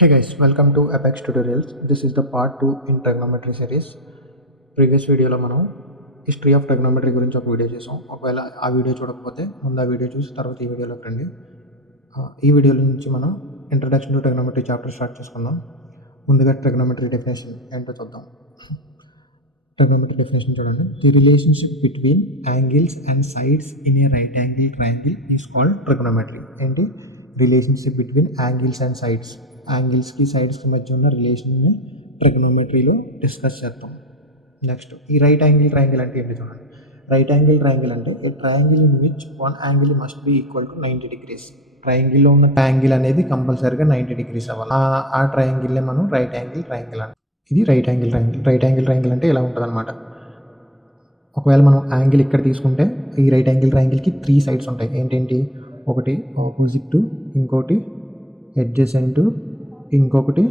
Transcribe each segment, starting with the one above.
Hey guys, welcome to Apex Tutorials. This is the part 2 in trigonometry series. Previous వీడియోలో మనం history of trigonometry గురించి ఒక video చేసాం. ఒకవేళ ఆ వీడియో చూడకపోతే ముందు ఆ వీడియో చూసి తర్వాత ఈ వీడియోలోకి రండి. ఈ వీడియోలో నుంచి మనం introduction to trigonometry chapter start చేసుకుందాం. ముందుగా ట్రిగ్నోమెట్రీ డెఫినేషన్ ఏంటో చూద్దాం. ట్రిగ్నోమెట్రీ డెఫినేషన్ చూడండి. The relationship between angles and sides in a right angle triangle is called trigonometry. ఏంటి relationship between angles and sides, యాంగిల్స్కి సైడ్స్కి మధ్య ఉన్న రిలేషన్ని ట్రిగ్నోమెట్రీలో డిస్కస్ చేద్దాం. నెక్స్ట్ ఈ రైట్ యాంగిల్ ట్రయాంగిల్ అంటే ఏంటి చూడండి. రైట్ యాంగిల్ ట్రయాంగిల్ అంటే a triangle in which one angle must be equal to 90 degrees. ట్రయాంగిల్లో ఉన్న యాంగిల్ అనేది కంపల్సరీగా 90 degrees అవ్వాలి. ఆ ట్రయాంగిల్నే మనం రైట్ యాంగిల్ ట్రయాంగిల్ అంటాం. ఇది right angle triangle. Right angle triangle అంటే ఇలా ఉంటుంది అనమాట. ఒకవేళ మనం యాంగిల్ ఇక్కడ తీసుకుంటే ఈ రైట్ యాంగిల్ ట్రయాంగిల్కి 3 సైడ్స్ ఉంటాయి. ఏంటేంటి? ఒకటి ఆపోజిట్, ఇంకోటి అడ్జసెంట్, ఇంకొకటి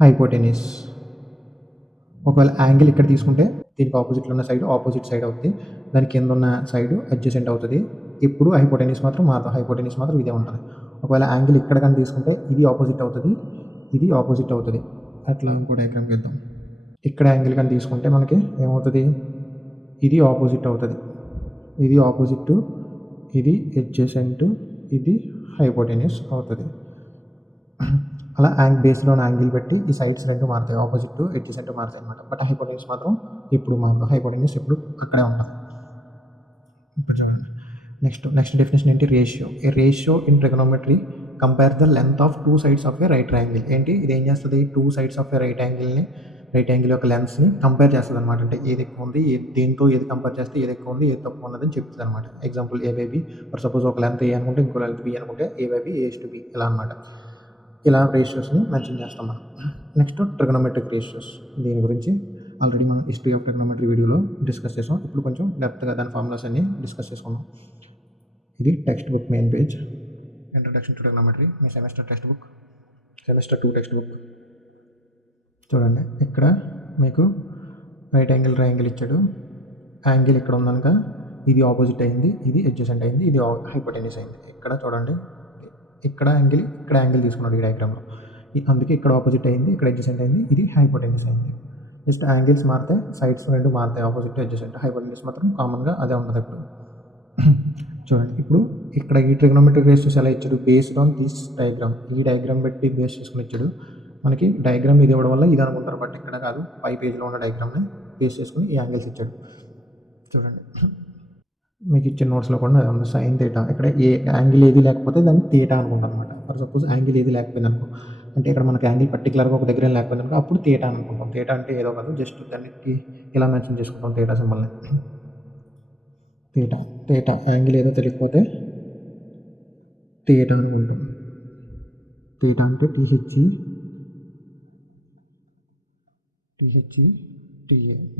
హైపోటెనిస్. ఒకవేళ యాంగిల్ ఇక్కడ తీసుకుంటే దీనికి ఆపోజిట్లో ఉన్న సైడ్ ఆపోజిట్ సైడ్ అవుతుంది, దాని కింద ఉన్న సైడ్ అడ్జసెంట్ అవుతుంది. ఇప్పుడు హైపోటెనిస్ మాత్రం మారుతుంది. హైపోటెనిస్ మాత్రం ఇదే ఉంటుంది. ఒకవేళ యాంగిల్ ఇక్కడ కానీ తీసుకుంటే ఇది ఆపోజిట్ అవుతుంది, ఇది ఆపోజిట్ అవుతుంది. అట్లా ఇంకో డయాగ్రామ్కి వెళ్దాం. ఇక్కడ యాంగిల్ కానీ తీసుకుంటే మనకి ఏమవుతుంది? ఇది ఆపోజిట్ అవుతుంది, ఇది ఆపోజిట్, ఇది అడ్జసెంట్, ఇది హైపోటెనిస్ అవుతుంది. అలా బేస్డ్ ఆన్ యాంగిల్ బట్టి ఈ సైడ్స్ రెండు మారుతాయి, ఆపోజిట్ అడ్జసెంట్ మారుతాయి అనమాట. బట్ హైపోటెనిస్ మాత్రం ఎప్పుడు మారదు. హైపోటెనిస్ ఎప్పుడు అక్కడే ఉంటుంది. ఇప్పుడు చూడండి. నెక్స్ట్ డెఫినేషన్ ఏంటి? Ratio. A ratio in trigonometry compare the length of 2 sides of A right triangle. ఏంటి ఇది ఏం చేస్తుంది? 2 sides of A right angle యొక్క లెన్స్ని కంపేర్ చేస్తుంది అనమాట. అంటే ఏది ఎక్కువ ఉంది, దేంతో ఏది కంపేర్ చేస్తే ఏది ఎక్కువ ఉంది, ఏది తక్కువ ఉన్నదని చెప్తుంది అనమాట. Example A by B. For suppose ఒక లెంత్ ఏ అనుకుంటే ఇంకో లెంత్ బి అనుకుంటే A by B is to B ఇలా అనమాట. ఇలా రేషియోస్ని మెన్షన్ చేస్తాం మనం. Next trigonometric ratios. దీని గురించి ఆల్రెడీ మనం హిస్టరీ ఆఫ్ ట్రిగనోమెట్రీ వీడియోలో డిస్కస్ చేసాం. ఇప్పుడు కొంచెం డెప్త్గా దాని ఫార్ములాస్ అన్ని డిస్కస్ చేసుకుందాం. ఇది text book main page, introduction to trigonometry, me semester text book, semester 2 text book. చూడండి, ఇక్కడ మీకు రైట్ యాంగిల్ ట్రయాంగిల్ ఇచ్చాడు. యాంగిల్ ఇక్కడ ఉందనుక ఇది ఆపోజిట్ అయింది, ఇది అడ్జసెంట్ అయింది, ఇది హైపోటెనిస్ అయింది. ఇక్కడ చూడండి, ఇక్కడ యాంగిల్ తీసుకున్నాడు ఈ డయాగ్రామ్లో. అందుకే ఇక్కడ ఆపోజిట్ అయింది, ఇక్కడ అడ్జసెంట్ అయింది, ఇది హైపోటెనిస్ అయింది. జస్ట్ యాంగిల్స్ మారితే సైడ్స్ రెండు మారుతాయి, ఆపోజిట్ అడ్జసెంట్. హైపోటెనిస్ మాత్రం కామన్గా అదే ఉంటుంది ఇప్పుడు. చూడండి, ఇప్పుడు ఇక్కడ ఈ ట్రిగనోమెట్రిక్ రేషియోస్ ఎలా ఇచ్చాడు? Based on this diagram. ఈ డయాగ్రామ్ బట్టి బేస్ చేసుకుని ఇచ్చాడు. మనకి డయాగ్రామ్ ఇది ఇవ్వడం వల్ల ఇది అనుకుంటారు, బట్ ఇక్కడ కాదు. పై పేజ్లో ఉన్న డయాగ్రామ్ని బేస్ చేసుకుని ఈ యాంగిల్స్ ఇచ్చాడు. చూడండి, మీకు ఇచ్చిన నోట్స్లో కూడా అది ఉంది, సైన్ థీటా. ఇక్కడ ఏ యాంగిల్ ఏది లేకపోతే దాన్ని థీటా అనుకుంటాం అనమాట. ఫర్ సపోజ్ యాంగిల్ ఏది లేకపోయింది అనుకో, అంటే ఇక్కడ మనకి యాంగిల్ పర్టికులర్గా ఒక దగ్గర లేకపోయింది అనుకో, అప్పుడు థీటా అనుకుంటాం. థీటా అంటే ఏదో కాదు, జస్ట్ దానికి ఇలా మెన్షన్ చేసుకుంటాం థీటా సింబల్ని. థీటా యాంగిల్ ఏదో తెలియకపోతే థీటా అనుకుంటాం. థీటా అంటే టీహెచ్ఈ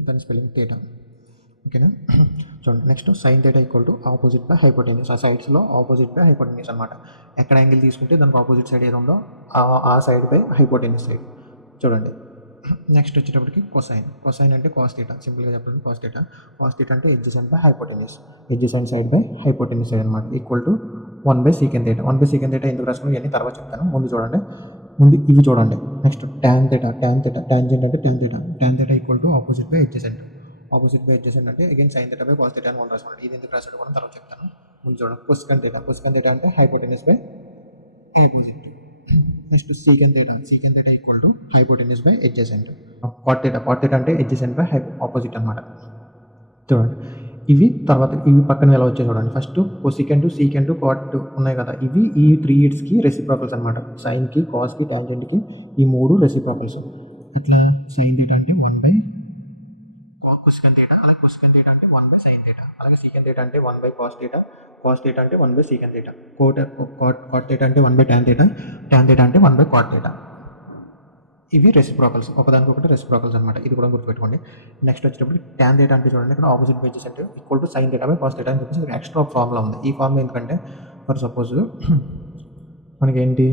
దాని స్పెల్లింగ్ థీటా. ఓకేనా? చూడండి, next sine theta equal to opposite by hypotenuse. ఆ సైడ్స్లో ఆపోజిట్ బై హైపోటెనిస్ అనమాట. ఎక్కడ యాంగిల్ తీసుకుంటే దానికి ఆపోజిట్ సైడ్ ఏదో ఉందో ఆ సైడ్ బై హైపోటెనిస్ సైడ్. చూడండి, నెక్స్ట్ వచ్చేటప్పటికి కొసైన్ అంటే కాస్ థీటా. సింపుల్గా చెప్పండి, కాస్ థీటా అంటే adjacent by hypotenuse, adjacent side by hypotenuse side అనమాట. Equal to 1/secant theta. 1/secant theta ఎందుకు రాసుకున్నాం ఇవన్నీ తర్వాత చెప్తాను. ముందు ఇవి చూడండి. Next tan theta. టాంజెంట్ అంటే tan theta equal to opposite by adjacent. Opposite by adjacent అంటే again sine theta by cos theta అని మనం రాసుకోండి. ఇది ఎందుకు రాసాడు కూడా తర్వాత చెప్తాను. ముందు చూడండి, కొసెకన్ థీటా అంటే hypotenuse by opposite. Next secant theta equal to hypotenuse by adjacent. Cot theta అంటే అడ్జసెంట్ బై ఆపోజిట్ అనమాట. చూడండి, ఇవి తర్వాత ఇవి పక్కన ఎలా వచ్చాయి చూడండి. ఫస్ట్ సీకెంట్ కాట్ ఉన్నాయి కదా, ఇవి ఈ 3కి రెసిప్రోకల్స్ అనమాట. సైన్కి, కాస్కి, టాంజెంట్కి ఈ 3 రెసిప్రోకల్స్. అట్లా సైన్ థీటా అంటే 1/cosecant థీటా, అలాగే కొసెకన్ థీటా అంటే 1/sin థీటా, అలాగే సీకెన్ థీటా అంటే 1/cos థీటా, కాస్ థీటా అంటే 1/secant థీటా, కాట్ థీటా అంటే 1/tan థీటా, టాన్ థీటా అంటే 1/cot థీటా. ఇవి రెసిప్రోకల్స్, ఒకదానికొకటి రెసిప్రోకల్స్ అనమాట. ఇది కూడా గుర్తుపెట్టుకోండి. నెక్స్ట్ వచ్చేటప్పుడు ట్యాన్ థీటా అంటే చూడండి, ఇక్కడ opposite by adjacent equal to sine theta by cos theta అని చెప్పేసి ఇక్కడ ఎక్స్ట్రా ఫార్ములా ఉంది. ఈ ఫార్ములా ఎందుకంటే ఫర్ సపోజ్ మనకేంటి,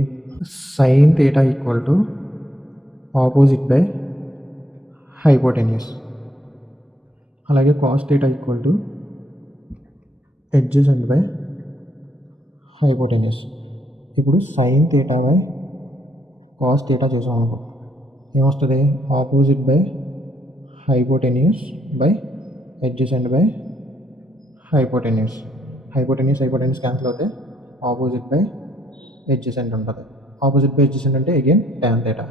sine theta equal to opposite by hypotenuse, అలాగే cos theta equal to adjacent by hypotenuse. ఇప్పుడు sine theta by cos theta చూసాం అనుకో, ఏమొస్తుంది? Opposite by hypotenuse by adjacent by hypotenuse. Hypotenuse cancel అవుతే opposite by adjacent ఉంటుంది. Opposite by adjacent అంటే again tan theta.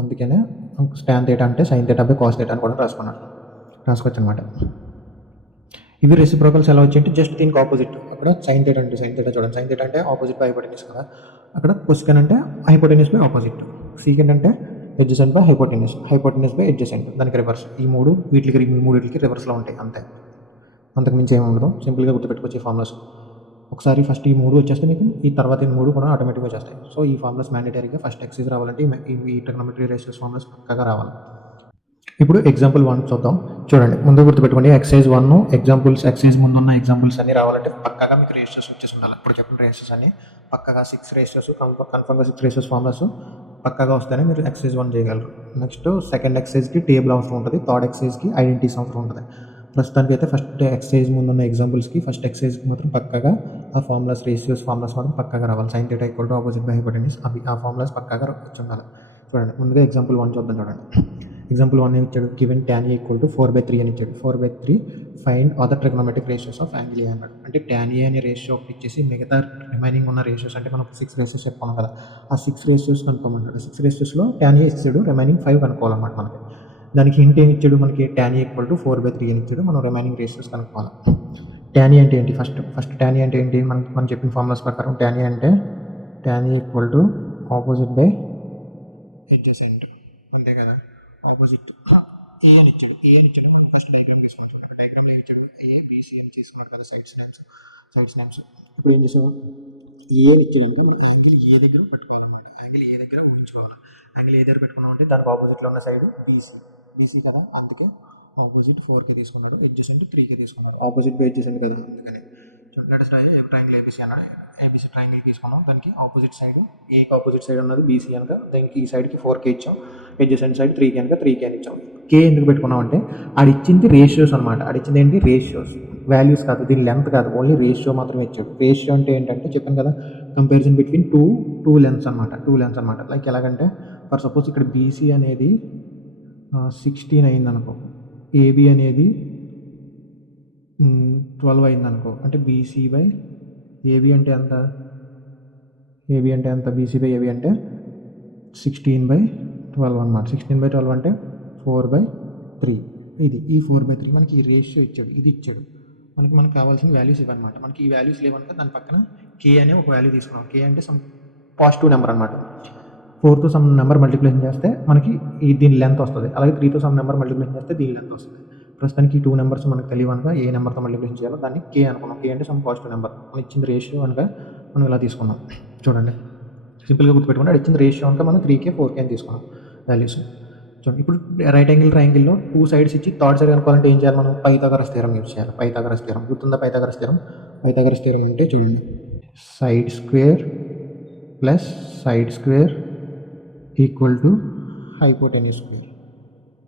అందుకనే tan theta అంటే sin theta by cos theta అని కూడా రాసుకోవచ్చు అనమాట. ఇవి రెసిప్రోకల్స్ ఎలా వచ్చి అంటే జస్ట్ దీనికి ఆపోజిట్. అక్కడ sin థీటా అంటే sin థీటా చూడండి, sin థీటా అంటే ఆపోజిట్ బై హైపోటెన్యూస్ కదా, అక్కడ కొసెకన్ అంటే హైపోటెన్యూస్ బై ఆపోజిట్, సీకెండ్ అంటే adjacent by hypotenuse by adjacent, దానికి రివర్స్. ఈ మూడింటికి రివర్స్లో ఉంటాయి అంతే, అంతకు మించి ఏమి ఉండదు. సింపుల్గా గుర్తుపెట్టుకోవచ్చు ఈ ఫార్ములాస్. ఒకసారి ఫస్ట్ ఈ 3 వచ్చేస్తే మీకు ఈ తర్వాత ఈ 3 కూడా ఆటోమేటిక్గా వచ్చేస్తాయి. సో ఈ ఫార్ములాస్ మ్యాండేటరీగా ఫస్ట్ ఎక్సైజ్ రావాలంటే ఈ ట్రిగ్నోమెట్రీ రేషియోస్ ఫార్ములాస్ పక్కాగా రావాలి. ఇప్పుడు ఎగ్జాంపుల్ 1 చూద్దాం. చూడండి, ముందు గుర్తుపెట్టుకోండి, ఎక్సైజ్ 1 ఎగ్జాంపుల్స్, ఎక్సైజ్ ముందున్న ఎగ్జాంపుల్స్ అన్ని రావాలంటే పక్కాగా మీకు రేషియోస్ వచ్చేసి ఉండాలి. ఇప్పుడు చెప్పిన రేషియోస్ అన్ని పక్కాగా 6 రేషియోస్ కన్ఫర్మ్గా 6 రేషియోస్ ఫార్ములాస్ పక్కాగా వస్తేనే మీరు ఎక్సైజ్ 1 చేయగలరు. నెక్స్ట్ సెకండ్ ఎక్సైజ్కి టేబుల్ అవసరం ఉంటుంది, థర్డ్ ఎక్సైజ్కి ఐడెంటిటీస్ అవసరం ఉంటుంది. ప్రస్తుతానికి అయితే ఫస్ట్ ఎక్సైజ్ ముందున్న ఎగ్జాంపుల్స్కి ఫస్ట్ ఎక్సైజ్కి మాత్రం పక్కాగా ఆ ఫార్ములాస్ రేషియోస్ ఫార్ములాస్ మాత్రం పక్కాగా రావాలి. sin θ = ఆపోజిట్ బై హైపోటెన్యూస్, అవి ఆ ఫార్ములాస్ పక్కాగా వచ్చి ఉండాలి. చూడండి, ముందుగా ఎగ్జాంపుల్ 1 చూద్దాం. చూడండి, ఎగ్జాంపుల్ 1 ఏమి ఇచ్చాడు? గివెన్ tan A = 4/3 అని ఇచ్చాడు. 4/3 find other trigonometric ratios of angle A అన్నాడు. అంటే tan A అనే రేషియో ఒకటి ఇచ్చేసి మిగతా రిమైనింగ్ ఉన్న రేషియోస్, అంటే మనం 6 రేషియోస్ చెప్పుకున్నాం కదా, ఆ 6 రేషియోస్ కనుక్కోమన్నాడు. 6 రేషియోస్లో tan A ఇచ్చాడు, రిమైనింగ్ 5 కనుక్కోవాలన్నమాట మనకి. దానికి హింట్ ఏమి ఇచ్చాడు? మనకి tan A = 4/3 అని ఇచ్చాడు. మనం రిమైనింగ్ రేషియోస్ కనుక్కోవాలి. tan A అంటే ఏంటి? ఫస్ట్ tan A అంటే ఏంటి? మనం చెప్పిన ఫార్ములాస్ ప్రకారం tan A అంటే tan A = opposite by adjacent, అంతే కదా. ఆపోజిట్ ఏ అని ఇచ్చాడు. మనం ఫస్ట్ డయాగ్రామ్ తీసుకుంటాం. అక్కడ డయాగ్రామ్లో ఏమి ఇచ్చాడు? ABC అని తీసుకున్నాడు కదా, సైడ్స్ నేమ్స్. ఇప్పుడు ఏం చేసాము? ఏ అని ఇచ్చాడంటే మనం యాంగిల్ ఏ దగ్గర పెట్టుకోవాలన్నమాట. యాంగిల్ ఏ దగ్గర ఊహించుకోవాలి. యాంగిల్ ఏ దగ్గర పెట్టుకున్నామంటే దానికి ఆపోజిట్లో ఉన్న సైడ్ BC కదా, అందుకు ఆపోజిట్ 4కి తీసుకున్నాడు, అడ్జసెంట్ 3కి తీసుకున్నాడు. ఆపోజిట్ బై అడ్జసెంట్ కదా, అందుకని let us try triangle ABC అన్నాడు. ABC ట్రయాంగిల్ తీసుకున్నాం, దానికి ఆపోజిట్ సైడ్, ఏకి ఆపోజిట్ సైడ్ ఉన్నది BC కనుక దానికి ఈ సైడ్కి 4K ఇచ్చాం, అడ్జసెంట్ సైడ్ 3K కనుక 3K అని ఇచ్చాం. K ఎందుకు పెట్టుకున్నాం అంటే ఆడిచ్చింది రేషియోస్ అనమాట. ఆడిచ్చింది ఏంటి? రేషియోస్, వాల్యూస్ కాదు, దీని లెంత్ కాదు, ఓన్లీ రేషియో మాత్రమే ఇచ్చాడు. రేషియో అంటే ఏంటంటే చెప్పాను కదా, కంపారిజన్ బిట్వీన్ టూ లెన్స్ అనమాట. లైక్ ఎలాగంటే ఫర్ సపోజ్ ఇక్కడ BC అనేది 16 అయింది అనుకో, AB అనేది 12 అయింది అనుకో, అంటే BC బై AB అంటే ఎంత? BC బై AB అంటే 16/12 అనమాట. 16/12 అంటే 4/3. ఈ 4/3 మనకి ఈ రేషియో ఇచ్చాడు, ఇది ఇచ్చాడు. మనకు కావాల్సిన వాల్యూస్ ఇవన్నమాట. మనకి ఈ వాల్యూస్ లేవనుక దాని పక్కన K అనే ఒక వాల్యూ తీసుకున్నాం. K అంటే సమ్ పాజిటివ్ నెంబర్ అనమాట. 4తో సమ్ నెంబర్ మల్టిప్లికేషన్ చేస్తే మనకి దీని లెంత్ వస్తుంది, అలాగే 3తో సమ్ నెంబర్ మల్టిప్లికేషన్ చేస్తే దీని లెంత్ వస్తుంది. ప్రస్తుతానికి ఈ 2 నెంబర్స్ మనకు తెలియదు అనగా ఏ నెంబర్తో మల్టిప్లికేషన్ చేయాలో దాన్ని K అనుకున్నాం. K అంటే సమ్ పాజిటివ్ నెంబర్, మనం ఇచ్చిన రేషియో అనగా మనం ఇలా తీసుకున్నాం. చూడండి, సింపుల్గా గుర్తుపెట్టుకుంటే ఇచ్చిన రేషియో అంతా మనం 3K 4K అని తీసుకున్నాం వాల్యూస్. చూడండి, ఇప్పుడు రైట్ యాంగిల్ ట్రయాంగిల్లో 2 సైడ్స్ ఇచ్చి థర్డ్ సైడ్ అనుకోవాలంటే ఏం చేయాలి? మనం పైథాగరస్ థియరం యూజ్ చేయాలి. పైథాగరస్ థియరం గుర్తుందా? పైథాగరస్ థియరం అంటే చూడండి, side square plus side square equal to hypotenuse square.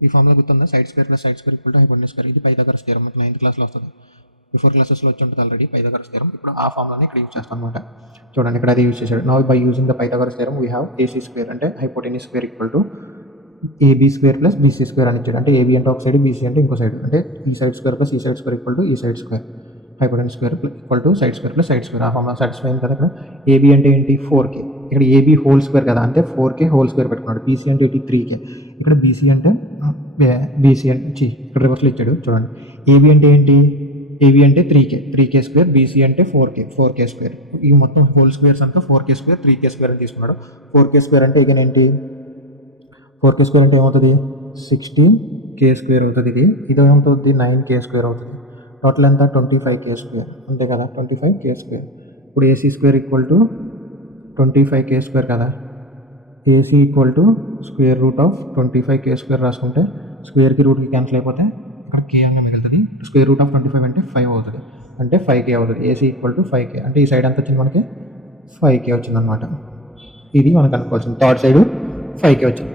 ఈ ఫార్ములా గుర్తుందా? Side square plus side square equal to hypotenuse square. ఇది పైథాగరస్ థియరం, మనకి 9th క్లాస్లో వస్తుంది. బిఫోర్ క్లాసెస్లో వచ్చి ఉంటుంది ఆల్రెడీ పైథాగరస్ థియరం. ఇప్పుడు ఆ ఫార్ములాని ఇక్కడ యూజ్ చేస్తాం అనమాట. చూడండి, ఇక్కడ అదే యూజ్ చేశాడు. Now by using the Pythagoras theorem we have AC square అంటే hypotenuse square equal to AB square plus BC square అని ఇచ్చాడు. అంటే AB అంటే ఒక సైడ్, BC అంటే ఇంకో సైడ్. అంటే ఈ సైడ్ స్క్వేర్ ప్లస్ ఈ సైడ్ స్క్వేర్ ఈక్వల్ టు ఈ side square. Hypotenuse square equal to side square plus side square. ఆ ఫార్ములా సాటిస్ఫై అయింది కదా. ఇక్కడ AB అంటే ఏంటి? 4K. ఇక్కడ AB హోల్ స్క్వేర్ కదా, అంటే 4K హోల్ స్క్వేర్ పెట్టుకున్నాడు. BC అంటే ఏంటి? 3K. ఇక్కడ BC అంటే ఇక్కడ రివర్స్లో ఇచ్చాడు. చూడండి, AB అంటే ఏంటి? AB అంటే 3K స్క్వేర్, BC అంటే 4K స్క్వేర్. ఈ మొత్తం హోల్ స్క్వేర్స్ అంతా 4K స్క్వేర్ 3K స్క్వేర్ అని తీసుకున్నాడు. 4K స్క్వేర్ అంటే ఇక ఏంటి? 4K స్క్వేర్ అంటే ఏమవుతుంది? 16K స్క్వేర్ అవుతుంది. ఇది ఏమవుతుంది? 9K స్క్వేర్ అవుతుంది. టోటల్ ఎంత? 25K స్క్వేర్, అంతే కదా, 25K స్క్వేర్. ఇప్పుడు AC square equal to 25K square కదా. AC equal to square root of 25K square రాసుకుంటే స్క్వేర్కి రూట్కి క్యాన్సిల్ అయిపోతే ఇక్కడ K అన్న మిగులుతుంది. స్క్వేర్ రూట్ ఆఫ్ 25 అంటే 5 అవుతుంది, అంటే 5K అవుతుంది. AC ఈక్వల్ టు 5K అంటే ఈ సైడ్ ఎంత వచ్చింది? మనకి 5K వచ్చింది అనమాట. ఇది మనకు అనుకోవాల్సింది. థర్డ్ సైడ్ 5K వచ్చింది.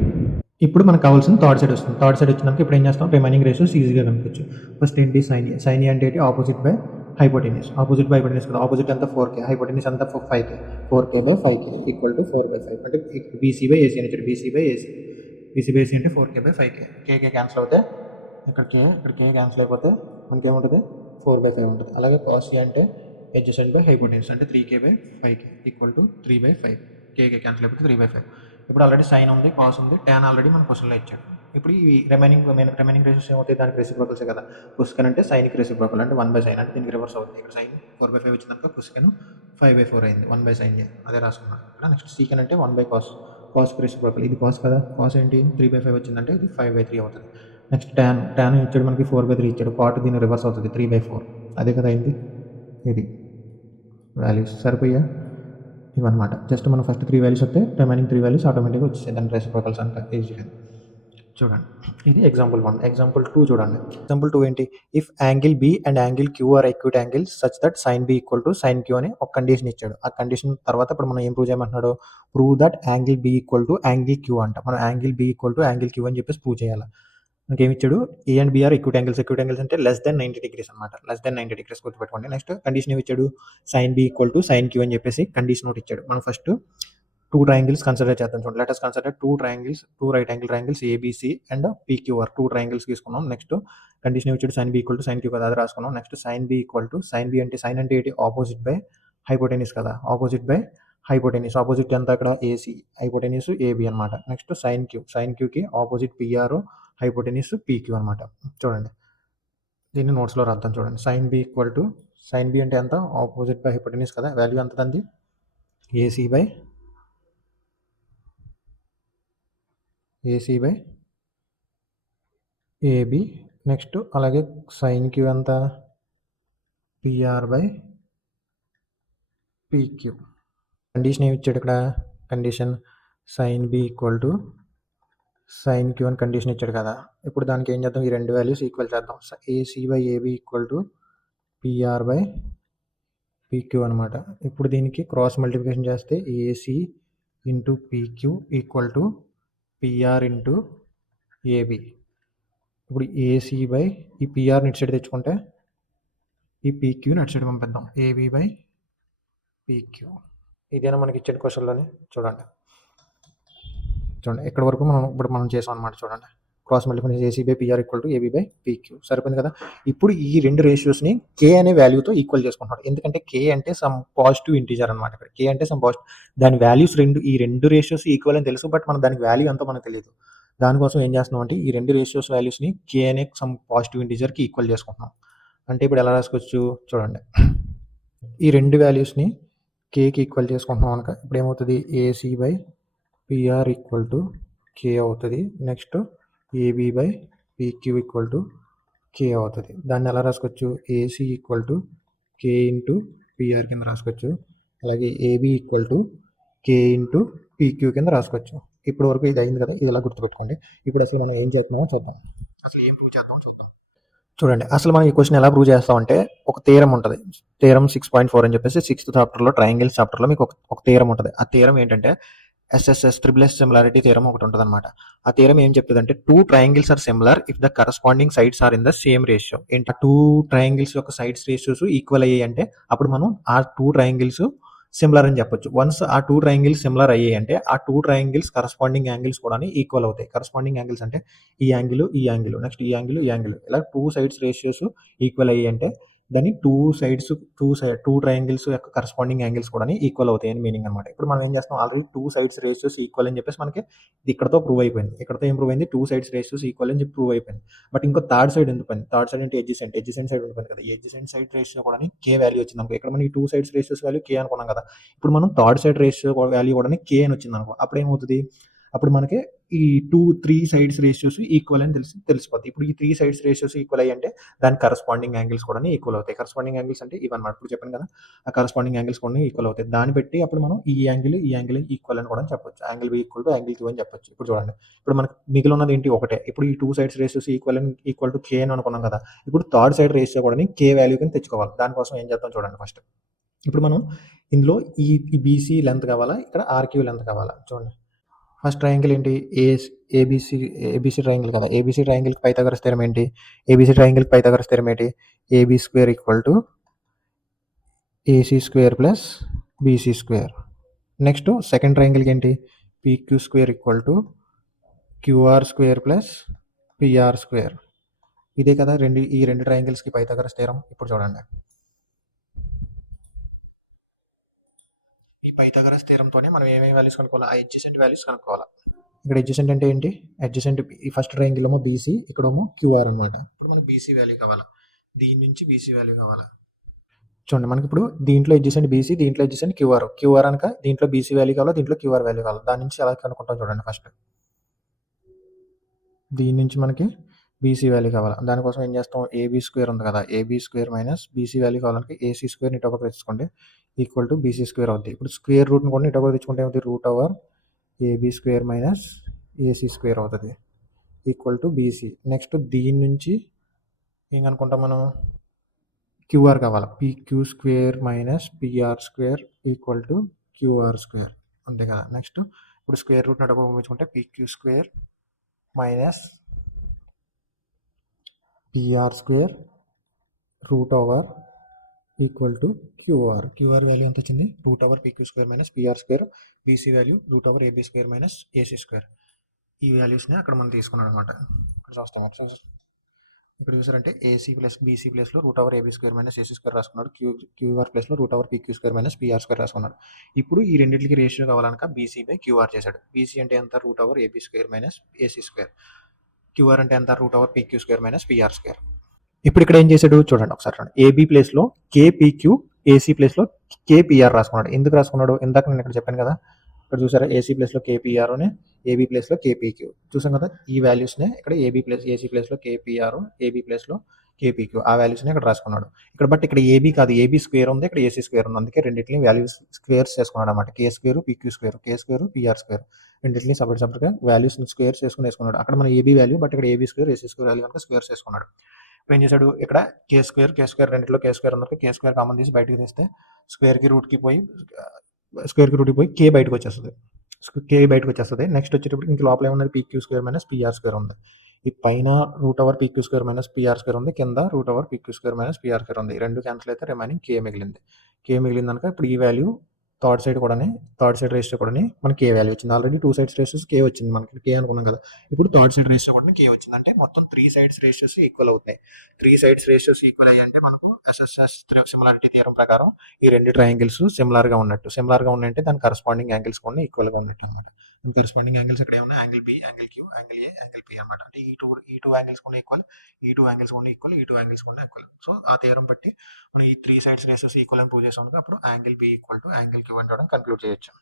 ఇప్పుడు మనకు కావాల్సిన థర్డ్ సైడ్ వస్తుంది. థర్డ్ సైడ్ వచ్చినాక ఇప్పుడు ఏం చేస్తాం? రిమైనింగ్ రేషియోస్ ఈజీగా కనుక్కోవచ్చు. ఫస్ట్ ఏంటి? సైన్ ఏ అంటే ఏంటి? Opposite by hypotenuse. Opposite by hypotenuse కదా, ఆపోజిట్ ఎంత 4k, హైపోటెన్యూస్ ఎంత 5k, 4k/5k ఈక్వల్ టు 4/5 అంటే బీసీ/ఏసీ అని ఇచ్చాడు. బీసీ/ఏసీ, బీసీ/ఏసీ అంటే 4k/5k. కేకే క్యాన్సిల్ అవుతే ఇక్కడ కే క్యాన్సిల్ అయిపోతే మనకి ఏముంటుంది, 4/5 ఉంటుంది. అలాగే కాస్ అంటే అడ్జసెంట్ బై హైపోటెన్యూస్ అంటే 3k/5k equal to 3/5. KK cancel అయిపోతే 3/5. ఇప్పుడు ఆల్రెడీ సైన్ ఉంది, కాస్ ఉంది, tan ఆల్రెడీ మన క్వశ్చన్లో ఇచ్చాడు. ఇప్పుడు ఈ రిమైనింగ్ రేషియోస్ ఏమవుతాయి, దానికి రెసిప్రోకల్సే కదా. కొసెకన్ అంటే సైన్కి రెసిప్రోకల్ అంటే 1/sin అంటే దీనికి రివర్స్ అవుతుంది. ఇక్కడ సైన్ 4/5 వచ్చిందనుకో, కొసెకన్ 5/4 అయింది, 1/sin అదే రాసుకున్నాను ఇక్కడ. నెక్స్ట్ సీకన్ అంటే 1/cos, కాస్కి రెసిప్రోకల్, ఇది కాస్ కదా, కాస్ ఏంటి 3/5 వచ్చిందంటే ఇది 5/3 అవుతుంది. నెక్స్ట్ tan ఇచ్చాడు మనకి 4/3 ఇచ్చాడు, కాట్ దీని రివర్స్ అవుతుంది 3/4, అదే కదా అయింది. ఇది వాల్యూస్ సరిపోయా ఇవన్నమాట. జస్ట్ మనం ఫస్ట్ 3 వాల్యూస్ వస్తే రిమైనింగ్ 3 వాల్యూస్ ఆటోమేటిక్గా వచ్చేసాయి, దాని రెసిప్రోకల్స్ అంతా ఈజీగా. చూడండి, ఇది ఎగ్జాంపుల్ 1. ఎగ్జాంపుల్ 2 చూడండి. ఎగ్జాంపుల్ 2 ఏంటి, if angle B and angle Q are acute angles such that sine B equal to sine Q అని ఒక కండిషన్ ఇచ్చాడు. ఆ కండిషన్ తర్వాత ఇప్పుడు మనం ఏం ప్రూవ్ చేయమంటున్నాడు, prove that angle B equal to angle Q అంట. మనం angle B equal to angle Q అని చెప్పేసి ప్రూవ్ చేయాలి. మనకి ఏమి ఇచ్చాడు, A and B are acute angles అంటే లెస్ దెన్ 90 డిగ్రీస్ అనమాట. లెస్ దెన్ 90 డిగ్రీస్ గుర్తుపెట్టుకోండి. నెక్స్ట్ కండిషన్ ఏమి ఇచ్చాడు, sine B equal to sine Q అని చెప్పేసి కండిషన్ ఒకటి ఇచ్చాడు. మనం ఫస్ట్ 2 ట్రయాంగిల్స్ కన్సిడర్ చేద్దాం. చూడండి, let us consider 2 right angle triangles ABC and PQR. 2 triangles తీసుకున్నాం. నెక్స్ట్ కండిషన్ ఇచ్చాడు sine B equal to sine Q కదా, అది రాసుకున్నాం. Next sine B equal to sine B అంటే సైన్ అంటే ఏంటి, ఆపోజిట్ బై హైపోటెన్యూస్ కదా, ఆపోజిట్ బై హైపోటెన్యూస్. ఆపోజిట్ ఎంత అక్కడ ఏసీ, హైపోటెన్యూస్ ఏబి అనమాట. నెక్స్ట్ సైన్ క్యూకి ఆపోజిట్ పిఆర్, హైపోటెన్యూస్ పీక్యూ అనమాట. చూడండి, దీన్ని నోట్స్లో రాద్దాం. చూడండి, sine B equal to sine B అంటే ఎంత, ఆపోజిట్ బై హైపోటెన్యూస్ కదా, వాల్యూ ఎంత అంది, ఏసీ బై ఏబి. నెక్స్ట్ అలాగే సైన్ క్యూ ఎంత, పిఆర్ బై పీక్యూ. కండిషన్ ఏమి ఇచ్చాడు ఇక్కడ, condition sine B equal to sine Q అని కండిషన్ ఇచ్చాడు కదా. ఇప్పుడు దానికి ఏం చేద్దాం, ఈ రెండు వాల్యూస్ ఈక్వల్ చేద్దాం. AC by AB equal to PR by PQ అనమాట. ఇప్పుడు దీనికి క్రాస్ మల్టిప్లికేషన్ చేస్తే AC into PQ equal to PR into AB. ఇప్పుడు ఏసీ బై ఈ పిఆర్ని ఇటు సైడ్ తెచ్చుకుంటే ఈ పీక్యూని అటు సైడ్ పంపిద్దాం, ఏబి బై పీక్యూ. ఇదేనా మనకి ఇచ్చిన క్వశ్చన్లోని. చూడండి ఇక్కడ వరకు మనం చేసాం అనమాట. చూడండి, cross multiplication AC by PR equal to AB by PQ సరిపోయింది కదా. ఇప్పుడు ఈ రెండు రేషియోస్ని కే అనే వాల్యూతో ఈక్వల్ చేసుకుంటున్నాడు. ఎందుకంటే కే అంటే సమ్ పాజిటివ్ ఇంటీజర్ అనమాట. ఇక్కడ కే అంటే సమ్ పాజిటివ్, దాని వాల్యూస్ ఈ రెండు రేషియోస్ ఈక్వల్ అని తెలుసు, బట్ మన దానికి వాల్యూ ఎంతో మనకు తెలియదు. దానికోసం ఏం చేస్తున్నాం అంటే ఈ రెండు రేషియోస్ వాల్యూస్ని కే అనే సమ్ పాజిటివ్ ఇంటీజర్కి ఈక్వల్ చేసుకుంటున్నాం. అంటే ఇప్పుడు ఎలా రాసుకోవచ్చు, చూడండి, ఈ రెండు వాల్యూస్ని కేకి ఈక్వల్ చేసుకుంటున్నాం కనుక ఇప్పుడు ఏమవుతుంది, AC by PR equal to K అవుతుంది. Next AB by PQ equal to K అవుతుంది. దాన్ని ఎలా రాసుకోవచ్చు, AC equal to K into PR కింద రాసుకోవచ్చు. అలాగే AB equal to K into PQ కింద రాసుకోవచ్చు. ఇప్పటి వరకు ఇది అయింది కదా, ఇది ఎలా గుర్తుపెట్టుకోండి. ఇప్పుడు అసలు మనం ఏం చేస్తున్నామో చూద్దాం, అసలు ఏం ప్రూవ్ చేద్దామో చూద్దాం. చూడండి, అసలు మనం ఈ క్వశ్చన్ ఎలా ప్రూవ్ చేస్తామంటే ఒక థీరం ఉంటుంది, థీరం 6.4 అని చెప్పేసి 6th చాప్టర్లో ట్రయాంగిల్స్ చాప్టర్లో మీకు ఒక థీరం ఉంటుంది. ఆ థీరం ఏంటంటే ట్రిపుల్ సిమిలారిటీ థీరం ఒకటి ఉంటుంది అనమాట. ఆ థీరం ఏం చెప్తుంది అంటే 2 triangles are similar if the corresponding sides are in the same ratio. ఏంటి, 2 ట్రయాంగిల్స్ యొక్క సైడ్స్ రేషియోస్ ఈక్వల్ అయ్యాయి అంటే అప్పుడు మనం ఆ 2 ట్రయాంగిల్స్ సిమిలర్ అని చెప్పొచ్చు. వన్స్ ఆ 2 ట్రయాంగిల్స్ సిమిలర్ అయ్యాయి అంటే ఆ 2 ట్రయాంగిల్స్ కరస్పాండింగ్ యాంగిల్స్ కూడా ఈక్వల్ అవుతాయి. కరస్పాండింగ్ యాంగిల్స్ అంటే ఈ యాంగిల్, నెక్స్ట్ ఈ యాంగిల్, ఇలా 2 సైడ్స్ రేషియోస్ ఈక్వల్ అయ్యాయి అంటే దాని 2 ట్రయాంగిల్స్ యొక్క కరస్పాండింగ్ యాంగిల్స్ కూడా ఈక్వల్ అవుతాయి అని మీనింగ్ అనమాట. ఇప్పుడు మనం ఏం చేస్తాం, ఆల్రెడీ 2 సైడ్స్ రేషియోస్ ఈక్వల్ అని చెప్పేసి మనకి ఇక్కడతో ప్రూవ్ అయిపోయింది. ఇక్కడతో ఏం ప్రూవ్ అయింది, 2 సైడ్స్ రేషియోస్ ఈక్వల్ అని చెప్పి ప్రూవ్ అయిపోయింది. బట్ ఇంకో థర్డ్ సైడ్ ఎందుకు పని, థర్డ్ సైడ్ అంటే ఎడ్జసెంట్ సైడ్ ఉంటుంది కదా, ఎడ్జసెంట్ సైడ్ రేషియో కూడా కే వాల్యూ వచ్చింది అనుకో. ఇక్కడ మనకి 2 సైడ్స్ రేషియోస్ వాల్యూ కే అనుకున్నాం కదా, ఇప్పుడు మనం థర్డ్ సైడ్ రేషియో వాల్యూ కూడా కే అని వచ్చింది అనుకో. అప్పుడు ఏమవుతుంది, అప్పుడు మనకి ఈ 3 సైడ్స్ రేషియోస్ ఈక్వల్ అని తెలిసిపోతుంది. ఇప్పుడు ఈ 3 సైడ్స్ రేషియోస్ ఈక్వల్ అయ్యి అంటే దాని కరస్పాండింగ్ యాంగిల్స్ కూడా ఈక్వల్ అవుతాయి. కరస్పాండింగ్ యాంగిల్స్ అంటే ఇవన్నమాట, ఇప్పుడు చెప్పాను కదా, ఆ కరస్పాండింగ్ యాంగిల్స్ కూడా ఈక్వల్ అవుతాయి. దాన్ని బట్టి అప్పుడు మనం ఈ యాంగిల్ ఈక్వల్ అని కూడా చెప్పొచ్చు. Angle B equal to angle Q అని చెప్పొచ్చు. ఇప్పుడు చూడండి, ఇప్పుడు మనకి మిగిలి ఉన్నది ఏంటి, ఒకటే. ఇప్పుడు ఈ 2 సైడ్స్ రేషియోస్ ఈక్వల్ టు కే అని అనుకున్నాం కదా, ఇప్పుడు థర్డ్ సైడ్ రేషియో కూడా కే వాల్యూ కింద తెచ్చుకోవాలి. దానికోసం ఏం చేద్దాం చూడండి, ఫస్ట్ ఇప్పుడు మనం ఇందులో ఈ బీసీ లెంత్ కావాలా, ఇక్కడ ఆర్క్యూ లెంత్ కావాలా. చూడండి, ఫస్ట్ ట్రయాంగిల్ ఏంటి, ఏబిసి ట్రయాంగిల్ కదా, ఏబిసి ట్రయాంగిల్కి పైథాగరస్ థీరం ఏంటి, ఏబిసి ట్రయాంగిల్కి పైథాగరస్ థీరం ఏంటి, AB square equal to AC square plus BC square. Next second ట్రయాంగిల్కి ఏంటి, PQ square equal to QR square plus PR square. ఇదే కదా ఈ రెండు ట్రయాంగిల్స్కి పైథాగరస్ థీరం. ఇప్పుడు చూడండి, ఈ పైథాగరస్ థీరంతోనే మనం ఏమేమి వాల్యూస్ కనుక్కోవాలి, ఆ అడ్జసెంట్ వాల్యూస్ కనుక్కోవాలి. ఇక్కడ అడ్జసెంట్ అంటే ఏంటి, అడ్జసెంట్ ఈ ఫస్ట్ ట్రయాంగిల్ ఏమో బీసీ, ఇక్కడేమో క్యూఆర్ అనమాట. ఇప్పుడు మనకు బీసీ వాల్యూ కావాలా, దీని నుంచి బీసీ వాల్యూ కావాలా. చూడండి, మనకి ఇప్పుడు దీంట్లో అడ్జసెంట్ బీసీ, దీంట్లో అడ్జసెంట్ క్యూఆర్ అనక దీంట్లో బీసీ వాల్యూ కావాలా, దీంట్లో క్యూఆర్ వాల్యూ కావాలా. దాని నుంచి ఎలా కనుక్కుంటాం చూడండి. ఫస్ట్ దీని నుంచి మనకి బీసీ వాల్యూ కావాలి. దానికోసం ఏం చేస్తాం, ఏబీ స్క్వేర్ ఉంది కదా, AB square minus BC value కావాలంటే ఏసీ స్క్వేర్ ఇటు ఒకటి తెచ్చుకోండి ఈక్వల్ టు బీసీ స్క్వేర్ అవుతుంది. ఇప్పుడు స్క్వేర్ రూట్ని కూడా ఇటు ఒకటి తెచ్చుకుంటే ఏమవుతుంది, root over AB square minus AC square అవుతుంది ఈక్వల్ టు బీసీ. నెక్స్ట్ దీని నుంచి ఏం అనుకుంటాం మనం, క్యూఆర్ కావాలి, PQ square minus PR square equal to QR square, అంతే కదా. నెక్స్ట్ ఇప్పుడు స్క్వేర్ రూట్ని అటు పంపించుకుంటే PQ square minus PR square root over equal to QR. QR value ఎంత వచ్చింది, root over PQ square minus PR square. BC value root over AB square minus AC square. ఈ వాల్యూస్ని అక్కడ మనం తీసుకున్నాం అనమాట. ఇక్కడ చూస్తాం, ఇక్కడ చూసారంటే ఏసీ ప్లస్ బీసీ ప్లస్లో route over AB square minus AC square రాసుకున్నాడు, క్యూఆర్ ప్లస్లో route over PQ square minus PR square రాసుకున్నాడు. ఇప్పుడు ఈ రెండింటికి రేషియో కావాలనుక బీసీ బై క్యూఆర్ చేశాడు. బీసీ అంటే ఎంత, route over AB square minus AC square. QR అంటే ఎంత, route over PQ square minus PR square. ఇప్పుడు ఇక్కడ ఏం చేశాడు చూడండి ఒకసారి, చూడండి, ఏబీ ప్లేస్లో కేపీక్యూ, ఏసీ ప్లేస్లో కేపీఆర్ రాసుకున్నాడు. ఎందుకు రాసుకున్నాడు, ఇందాక నేను ఇక్కడ చెప్పాను కదా, ఇక్కడ చూసారా ఏసీ ప్లేస్లో కేపీఆర్ అని, ఏబీ ప్లేస్లో కేపీక్యూ చూసాం కదా. ఈ వాల్యూస్నే ఇక్కడ ఏబీ ప్లేస్ ఏసీ ప్లేస్లో కేపీఆర్, ఏబీ ప్లేస్లో కేపీక్యూ, ఆ వాల్యూస్ని ఇక్కడ రాసుకున్నాడు. ఇక్కడ ఏబీ కాదు, ఏబీ స్క్వేర్ ఉంది, ఇక్కడ ఏసీ స్క్వేర్ ఉంది, అందుకే రెండింటిని వాల్యూస్ స్క్వేర్స్ చేసుకున్నాడు అనమాట. K square PQ square, k square PR square, రెండింటిని సపరేట్గా వాల్యూస్ స్క్వేర్స్ వేసుకున్నాడు. అక్కడ మన ఏబీ వాల్యూ, బట్ ఇక్కడ AB square AC square value కనుక స్క్వేర్స్ వేసుకున్నాడు. ఏం చేశాడు, ఇక్కడ కే స్క్వేర్ రెండింటిలో కే స్క్వేర్ ఉంది, కే స్క్వేర్ కామన్ తీసి బయటకు తీస్తే స్క్వేర్కి రూట్కి పోయి కే బయటకు వచ్చేస్తుంది, నెక్స్ట్ వచ్చేటప్పుడు ఇంక లోపల ఏమన్నది, PQ square minus PR square ఉంది. ఈ పైన route over PQ square minus PR square ఉంది, కింద route over PQ square minus PR square ఉంది. రెండు క్యాన్సిల్ అయితే రిమైనింగ్ కే మిగిలింది. కనుక ఇప్పుడు ఈ వాల్యూ థర్డ్ సైడ్ రేషియో కూడా మనకి కే వాల్యూ వచ్చింది. ఆల్రెడీ టూ సైడ్స్ రేషియోస్ కే వచ్చింది, మనకి కే అనుకున్నాం కదా. ఇప్పుడు థర్డ్ సైడ్ రేషియో కూడా కే వచ్చింది. అంటే మొత్తం 3 సైడ్స్ రేషియోస్ ఈక్వల్ అవుతాయి. 3 సైడ్స్ రేషియోస్ ఈక్వల్ అయ్యంటే మనకు ఎస్ఎస్ఎస్ సిమిలారిటీ థియరం ప్రకారం ఈ రెండు ట్రయాంగిల్స్ సిమిలర్గా ఉన్నట్టు దాని కరస్పాండింగ్ యాంగిల్స్ కూడా ఈక్వల్గా ఉన్నట్టు అనమాట. కరస్పాండింగ్ యాంగిల్స్ ఇక్కడ ఏమన్నా, angle B, angle Q, angle A, angle P అనమాట. అంటే ఈ టూ యాంగిల్స్ కూడా ఈక్వల్, ఈ టూ యాంగిల్స్ కూడా ఈక్వల్. సో ఆ థియరం బట్టి మనం ఈ 3 సైడ్స్ రేషియోస్ ఈక్వల్ అని ప్రూవ్ చేసాం. అప్పుడు angle B equal to angle Q అని కన్క్లూడ్ చేయొచ్చు.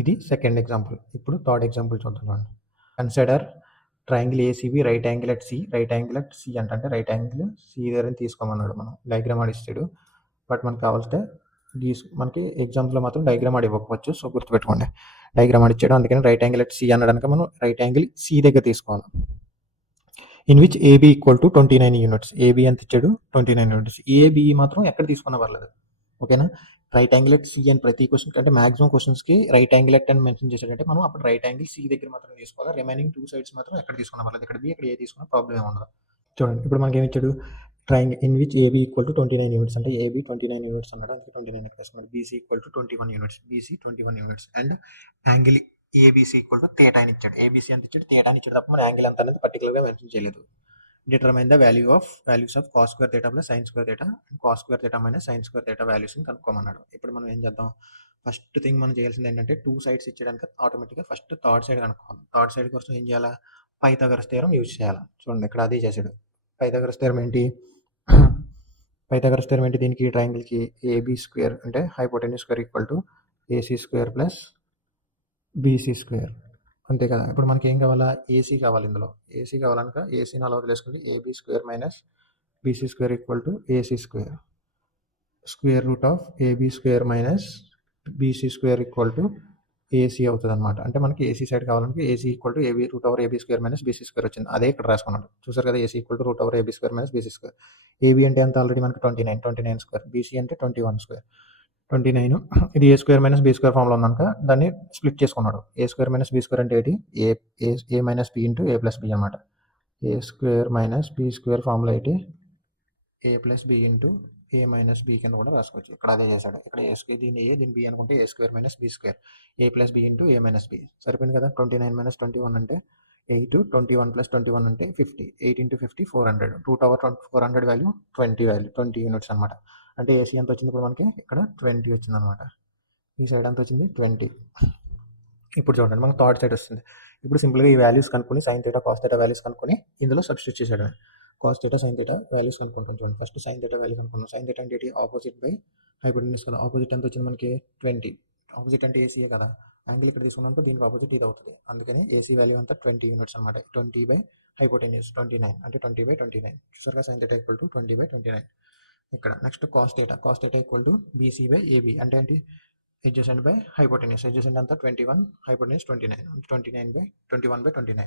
ఇది సెకండ్ ఎగ్జాంపుల్. ఇప్పుడు థర్డ్ ఎగ్జాంపుల్ చూద్దాం. Consider triangle ACB right angle at C అంటే రైట్ యాంగిల్ సి దగ్గర తీసుకోమన్నాడు. మనం డయాగ్రామ్ ఆడిస్తాడు, బట్ మనకు కావాల్సిన మనకి ఎగ్జామ్స్లో మాత్రం డయాగ్రామ్ ఆడి ఇవ్వకపోవచ్చు. సో గుర్తుపెట్టుకోండి, డయాగ్రామ్ ఆడిచ్చాడు, అందుకని రైట్ యాంగిల్ అట్ సి అనడానికి మనం రైట్ యాంగిల్ సి దగ్గర తీసుకోవాలి. In which AB equal to 29 units. AB ఎంత ఇచ్చాడు, 29 యూనిట్స్. ఏబీ మాత్రం ఎక్కడ తీసుకున్నా పర్లేదు, ఓకేనా. రైట్ యాంగిల్ అట్ సి అని ప్రతి క్వశ్చన్ అంటే మాక్సిమం క్వశ్చన్స్కి రైట్ యాంగిల్ అట్ అని మెన్షన్ చేశాడంటే మనం అప్పుడు రైట్ యాంగిల్ సి దగ్గర మాత్రం తీసుకోవాలి. రిమైనింగ్ 2 సైడ్స్ మాత్రం ఎక్కడ తీసుకున్నా పర్లేదు, ఇక్కడ బి ఇక్కడ ఏ తీసుకున్నా ప్రాబ్లం ఏమి ఉండదు. చూడండి, ఇప్పుడు మనకి ఏమి ఇచ్చాడు, triangle in which AB equal to 29 units అంటే ఏబీ 29 యూనిట్స్ అన్నాడు, అందుకే 29 ఇక్కడ వేసుకున్నాడు. BC equal to 21 units, and angle ABC equal to theta అని ఇచ్చాడు. ఏబీసీ ఎంత ఇచ్చాడు, థీటా అని ఇచ్చాడు తప్ప మన యాంగిల్ ఎంత అనేది పర్టికులర్గా మెన్షన్ చేయలేదు. Determine the values of cos square theta plus sine square theta and cos square theta minus sine square theta వాల్యూస్ని కనుక్కోమన్నాడు. ఇప్పుడు మనం ఏం చేద్దాం, ఫస్ట్ థింగ్ మనం చేయాల్సింది ఏంటంటే 2 సైడ్స్ ఇచ్చడానికి ఆటోమేటిక్గా ఫస్ట్ థర్డ్ సైడ్ కనుక్కోవాలి. థర్డ్ సైడ్ కోసం ఏం చేయాలా, పైథాగరస్ థియరం యూజ్ చేయాలి. చూడండి, ఇక్కడ అదే చేశాడు. పైథాగరస్ థియరం ఏంటి, దీనికి ట్రయాంగిల్కి ఏబీ స్క్వేర్ అంటే hypotenuse square equal to AC square plus BC square, అంతే కదా. ఇప్పుడు మనకి ఏం కావాలా, ఏసీ కావాలి. ఇందులో ఏసీ కావాలనుక ఏసీని అలా వదిలేసుకుంటే AB square minus BC square equal to AC square root of AB square minus BC square equal to AC అవుతుంది అనమాట. అంటే మనకి ఏసీ సైడ్ కావాలంటే AC equal to AB root over AB square minus BC square వచ్చింది. అదే ఇక్కడ రాసుకున్నాడు, చూసారు కదా. AC equal to root over AB square minus BC square. AB అంటే ఎంత, ఆల్రెడీ మనకి 29 స్క్వేర్, బీసీ అంటే 21 స్క్వేర్. 29 ఇది A square minus B square ఫామ్లో ఉందనుక దాన్ని స్ప్లిట్ చేసుకున్నాడు. A square minus B square అంటే ఏంటి, A minus B into A plus B అనమాట. A square minus B square ఫామ్లో ఏంటి, A plus B into A minus B కింద కూడా రాసుకోవచ్చు. ఇక్కడ అదే చేశాడు. ఇక్కడ ఏ స్క్వేర్ దీన్ని ఏ దీన్ని బి అనుకుంటే ఏ square minus B square A plus B into A minus B సరిపోయింది కదా. 29 మైనస్ 21 అంటే 8, 21 ప్లస్ 21 అంటే 50, 8 into 50 400, root over 400 value 20 units అనమాట. అంటే ఏసీ ఎంత వచ్చింది ఇప్పుడు మనకి ఇక్కడ 20 వచ్చింది అనమాట. ఈ సైడ్ ఎంత వచ్చింది 20. ఇప్పుడు చూడండి మనకు థర్డ్ సైడ్ వస్తుంది. ఇప్పుడు సింపుల్గా ఈ వాల్యూస్ కనుక్కొని sine theta cos theta values కనుక్కొని ఇందులో సబ్స్టిట్యూట్ చేసాడు. Cos theta sine theta values కనుక్కుంటాం. చూడండి ఫస్ట్ సైన్ థీటా వాల్యూ కనుక్కున్నాం. సైన్ థీటా అంటే ఆపోజిట్ బై హైపోటెన్యూస్ కదా. ఆపోజిట్ ఎంత వచ్చింది మనకి 20. ఆపోజిట్ అంటే ఏసీఏ కదా. యాంగిల్ ఇక్కడ తీసుకున్నాక దీనికి ఆపోజిట్ ఇది అవుతుంది. అందుకని ఏసీ వాల్యూ అంతా 20 యూనిట్స్ అనమాట. 20 బై హైపోటెన్యూస్ 29 అంటే 20 బై 29. చూసారుగా sign theta equal to 20 by 29. ఇక్కడ next cos theta equal to BC by AB అంటే ఏంటి adjacent by hypotenuse. adjacent అంతా 21, hypotenuse 29, 21 by 29.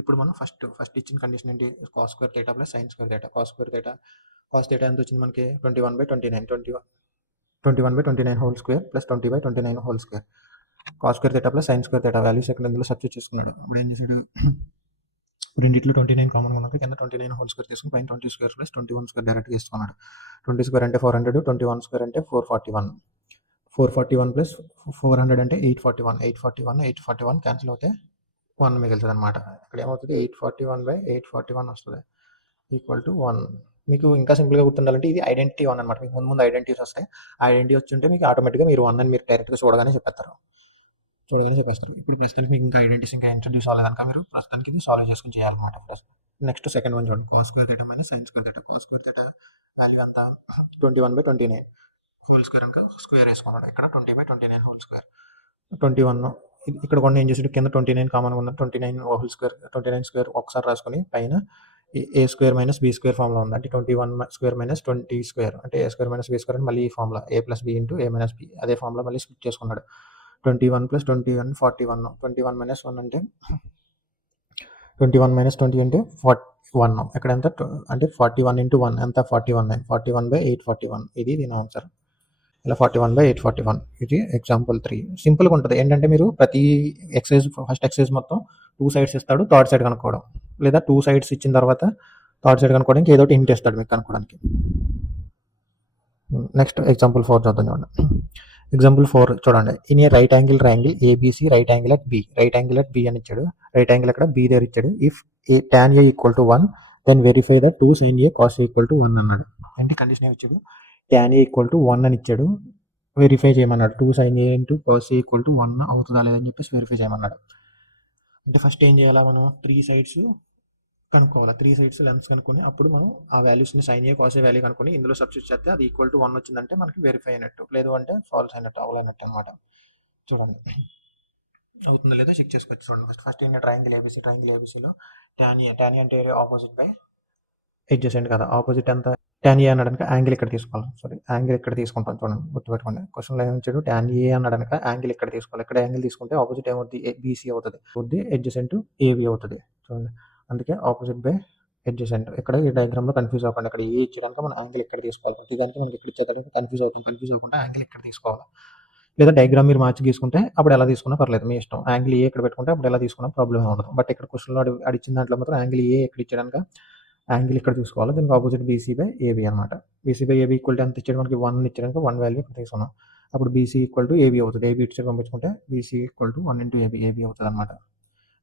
ఇప్పుడు మనం ఫస్ట్ ఇచ్చిన కండిషన్ ఏంటి cos square theta plus sin square theta. cos theta ఎంత వచ్చింది మనకి 21 by 29, 21 by 29 whole square plus 20 by 29 whole square. cos square theta plus sin square theta values ఎక్కడ ఇందులో సబ్స్టిట్యూట్ చేసుకున్నాడు. ఇప్పుడు ఏం చేశాడు, రెండిట్లో 29 కామన్ ఉన్నాక కింద 29 హోల్ స్క్వేర్ తీసుకుని పైన 20 స్క్వేర్ ప్లస్ 21 స్క్వేర్ డైరెక్ట్గా తీసుకున్నాడు. 20 స్క్వేర్ అంటే 400, 21 స్క్వేర్ అంటే 441. 441 ప్లస్ 400 అంటే 841 క్యాన్సిల్ అవుతే 1 మిగులుతుంది అనమాట. ఇక్కడ ఏమవుతుంది 841 బై 841 వస్తుంది ఈక్వల్ టు 1. మీకు ఇంకా సింపుల్గా గుర్తుండాలంటే ఇది ఐడెంటిటీ 1 అనమాట. మీకు ముందు ఐడెంటిటీస్ వస్తాయి. ఐడెంటిటీ వచ్చి ఉంటే మీకు ఆటోమేటిక్గా మీరు 1 అని మీరు డైరెక్ట్గా చూడగానే చెప్పేస్తారు. ఇప్పుడు ప్రస్తుతానికి మీకు ఇంకా ఐడెంటిటీస్ ఇంకా ఇంట్రడ్యూస్ అవ్వలేదనుక మీరు ప్రస్తుతానికి ఇది సాల్వ్ చేసుకుని చేయాలన్నమాట. నెక్స్ట్ సెకండ్ వన్ చూడండి, cos square theta minus sine square theta. Cos square theta value అంతా 21 by 29 హోల్ స్క్వేర్ అనుక స్క్వేర్ వేసుకున్నాడు. ఇక్కడ 20 by 29 హోల్ స్క్వేర్ 21. ఇక్కడ కొన్ని ఏం చేసాడు, కింద 29 కామన్గా ఉంది. 29 హోల్ స్క్వేర్ 29 స్క్వేర్ ఒకసారి రాసుకొని పైన A square minus B square formula ఉంది. అంటే 21 స్క్వేర్ మైనస్ 20 స్క్వేర్ అంటే A square minus B square అని మళ్ళీ ఈ formula A plus B into A minus B అదే ఫార్ములా మళ్ళీ స్ప్లిట్ చేసుకున్నాడు. 21 ప్లస్ 21 41. 21 మైనస్ 1 అంటే 21 మైనస్ 20 అంటే 41. ఇక్కడ ఎంత అంటే 41 ఇంటూ 1 ఎంత 41. 41 by 841 ఇది దీని ఆన్సర్. ఇలా 41 by 841 ఇది ఎగ్జాంపుల్ 3. సింపుల్గా ఉంటుంది. ఏంటంటే మీరు ప్రతి ఫస్ట్ ఎక్సైజ్ మొత్తం 2 సైడ్స్ ఇస్తాడు, థర్డ్ సైడ్ కనుక్కోవడం, లేదా 2 సైడ్స్ ఇచ్చిన తర్వాత థర్డ్ సైడ్ కనుక్కోవడానికి ఏదో హింట్ ఇస్తాడు మీకు కనుక్కోవడానికి. నెక్స్ట్ ఎగ్జాంపుల్ 4 చూద్దాం. చూడండి ఎగ్జాంపుల్ 4 చూడండి. In a right angle triangle ABC right angle at B అని ఇచ్చాడు. రైట్ యాంగిల్ అక్కడ బి దగ్గర ఇచ్చాడు. If tan a equal to 1 then verify the 2 sin a cos a equal to 1 అన్నాడు. అంటే కండిషన్ ఇచ్చాడు tan a ఈక్వల్ టు 1 అని ఇచ్చాడు. వెరిఫై చేయమన్నాడు 2 sin a into cos a equal to 1 అవుతుందా లేదని చెప్పేసి వెరిఫై చేయమన్నాడు. అంటే ఫస్ట్ ఏం చేయాలా, మనం 3 సైడ్స్ కనుక్కోవాలి. 3 సైడ్స్ లెన్స్ కనుక్కొని అప్పుడు మనం ఆ వాల్యూస్ని sine A cos A value కనుక్కొని ఇందులో సబ్స్టిట్యూట్ చేస్తే అది ఈక్వల్ టు 1 వచ్చిందంటే మనకి వెరిఫై అయినట్టు, లేదు అంటే ఫాల్స్ అయినట్టు, అవలైనట్టు అనమాట. చూడండి అవుతుందో లేదో చెక్ చేసుకోవచ్చు. చూడండి ఫస్ట్ ఏంటి ట్రయాంగిల్ ఏబిసిలో tan ఏ అంటే ఆపోజిట్ బై అడ్జసెంట్ కదా. ఆపోజిట్ ఎంత tan ఏ అన్నాడనక యాంగిల్ ఇక్కడ తీసుకోవాలి. యాంగిల్ ఇక్కడ తీసుకుంటాం. చూడండి గుర్తుపెట్టుకోండి, క్వశ్చన్లో ఏమి ఇచ్చాడు tan ఏ అన్నాడనక యాంగిల్ ఇక్కడ తీసుకోవాలి. ఇక్కడ యాంగిల్ తీసుకుంటే ఆపోజిట్ ఏమవుతుంది బీసీ అవుతుంది, అడ్జసెంట్ ఏబి అవుతుంది. చూడండి అందుకే ఆపోజిట్ బై అడ్జసెంట్. ఇక్కడ ఈ డయాగ్రామ్లో కన్ఫ్యూజ్ అవ్వకుండా ఇక్కడ ఏ ఇచ్చడానికి మనం యాంగిల్ ఇక్కడ తీసుకోవాలి. ప్రతిదానికి మనకి ఇక్కడ ఇచ్చేదానికి కన్ఫ్యూజ్ అవ్వకుండా యాంగిల్ ఇక్కడ తీసుకోవాలి. లేదా డయాగ్రామ్ మీరు మార్చి తీసుకుంటే అప్పుడు ఎలా తీసుకున్నా పర్లేదు, మీ ఇష్టం. యాంగిల్ ఏ ఇక్కడ పెట్టుకుంటే అప్పుడు ఎలా తీసుకున్నా ప్రాబ్లం ఉండదు. బట్ ఇక్కడ క్వశ్చన్లో అడిచిన దాంట్లో మాత్రం యాంగిల్ ఏ ఇక్కడ ఇచ్చడానికి యాంగిల్ ఇక్కడ తీసుకోవాలి. దీనికి ఆపోజిట్ బీసీ బై ఏబీ అనమాట. BC by AB equal to ఎంత ఇచ్చాడు మనకి 1 ఇచ్చడానికి 1 వాల్యూ ఇక్కడ తీసుకున్నాం. అప్పుడు బీసీ ఈక్వల్ టు ఏబీ అవుతుంది. ఏబీ ఇచ్చి పంపించుకుంటే BC equal to 1 into AB అవుతుంది అనమాట.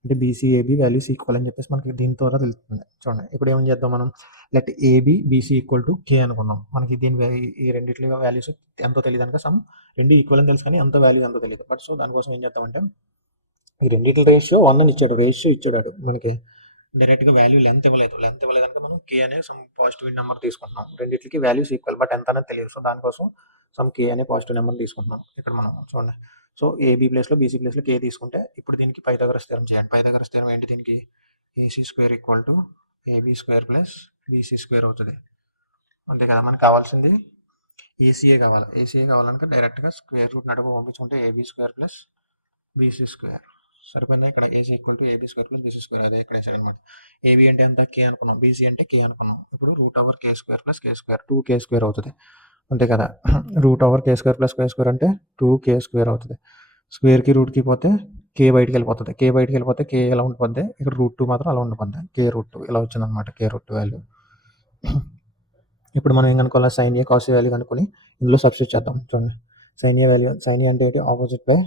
అంటే బీసీ ఏబీ వాల్యూస్ ఈక్వల్ అని చెప్పేసి మనకి దీని ద్వారా తెలుస్తుంది. చూడండి ఇప్పుడు ఏమని చేద్దాం, మనం let AB BC equal to K అనుకున్నాం. మనకి దీని ఈ రెండింటి వాల్యూస్ ఎంతో తెలియదు కనుక సమ్ రెండు ఈక్వల్ అని తెలుసు కానీ అంత వాల్యూ ఎంతో తెలియదు. బట్ సో దానికోసం ఏం చేద్దామంటే ఈ రెండింటి రేషియో 1 అని ఇచ్చాడు, రేషియో ఇచ్చాడు మనకి డైరెక్ట్గా వాల్యూ లెంత్ ఇవ్వలేదు కనుక మనం కే అనే సమ్ పాజిటివ్ నెంబర్ తీసుకుంటున్నాం. రెండింటికి వాల్యూస్ ఈక్వల్ బట్ ఎంత అనేది తెలియదు. సో దానికోసం సమ్ కే అనే పాజిటివ్ నెంబర్ తీసుకుంటున్నాం ఇక్కడ మనం. చూడండి సో ఏబీ ప్లేస్లో బీసీ ప్లేస్లో కే తీసుకుంటే ఇప్పుడు దీనికి పైథాగరస్ థీరం చేయండి. పైథాగరస్ థీరం ఏంటి, దీనికి AC square equal to AB square plus BC square అవుతుంది. అంతే కదా, మనకు కావాల్సింది ఏసీఏ కావాలి. ఏసీఏ కావాలంటే డైరెక్ట్గా స్క్వేర్ రూట్ నడుపు పంపించుకుంటే AB square plus BC square సరిపోయింది. ఇక్కడ AC equal to AB square plus BC square అదే ఇక్కడ సరే అనమాట. ఏబీ అంటే ఎంత కే అనుకున్నాం, బీసీ అంటే కే అనుకున్నాం. ఇప్పుడు root over k square plus k square 2k square అవుతుంది. అంతే కదా, root over k square plus k square అంటే 2k స్క్వేర్ అవుతుంది. స్క్వేర్కి రూట్కి పోతే కే బయటికి వెళ్ళిపోతుంది. కే బయటికి వెళ్ళిపోతే కే ఎలా ఉండిపోద్ది, ఇక్కడ రూట్ 2 మాత్రం అలా ఉండిపోద్ది. కే రూట్ 2 ఇలా వచ్చింది అనమాట, కే రూట్ 2 వాల్యూ. ఇప్పుడు మనం ఏం కనుక్కోవాలి, sine A cos A value కనుక్కొని ఇందులో సబ్స్టిట్యూట్ చేద్దాం. చూడండి, sine A value, sine A అంటే ఏంటి, ఆపోజిట్ బై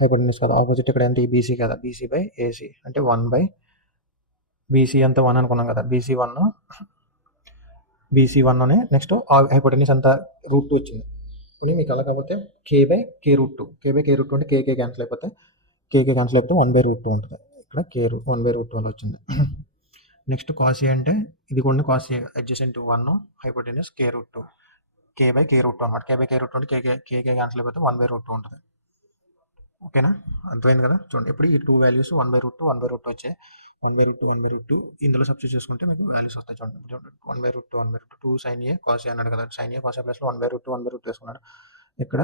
హైపోటెన్యూస్ కదా, ఆపోజిట్ ఇక్కడ ఏంటి బీసీ కదా, బీసీ బై ఏసీ అంటే 1 బై బీసీ అంతా 1 అనుకున్నాం కదా, బీసీ 1 అని నెక్స్ట్ హైపోటెన్యూస్ అంతా √2 వచ్చింది. ఇప్పుడు మీకు అలా కాకపోతే k/k√2, k/k√2 అంటే కేకే క్యాన్సిల్ అయిపోతే 1/√2 ఉంటుంది. ఇక్కడ k 1/√2 అని వచ్చింది. నెక్స్ట్ కాస్ ఏ అంటే ఇది కూడా cos A adjacent 1 hypotenuse k√2, k/k√2 అనమాట. k/k√2 అంటే కేకే క్యాన్సిల్ అయిపోతే 1/√2 ఉంటుంది. ఓకేనా, అర్థమైంది కదా. చూడండి, ఇప్పుడు ఈ 2 వాల్యూస్ 1/√2 వచ్చాయి. 1/√2 ఇందులో సబ్స్టిట్యూట్ చేసుకుంటే మీకు వాల్యూస్ వస్తాయి. చూడండి 1/√2 2 సైన్ ఏ కాస్ ఏ అన్నాడు కదా, సైన్ ఏ కాస్ ఏ ప్లస్లో 1/√2 వేసుకున్నాడు. ఇక్కడ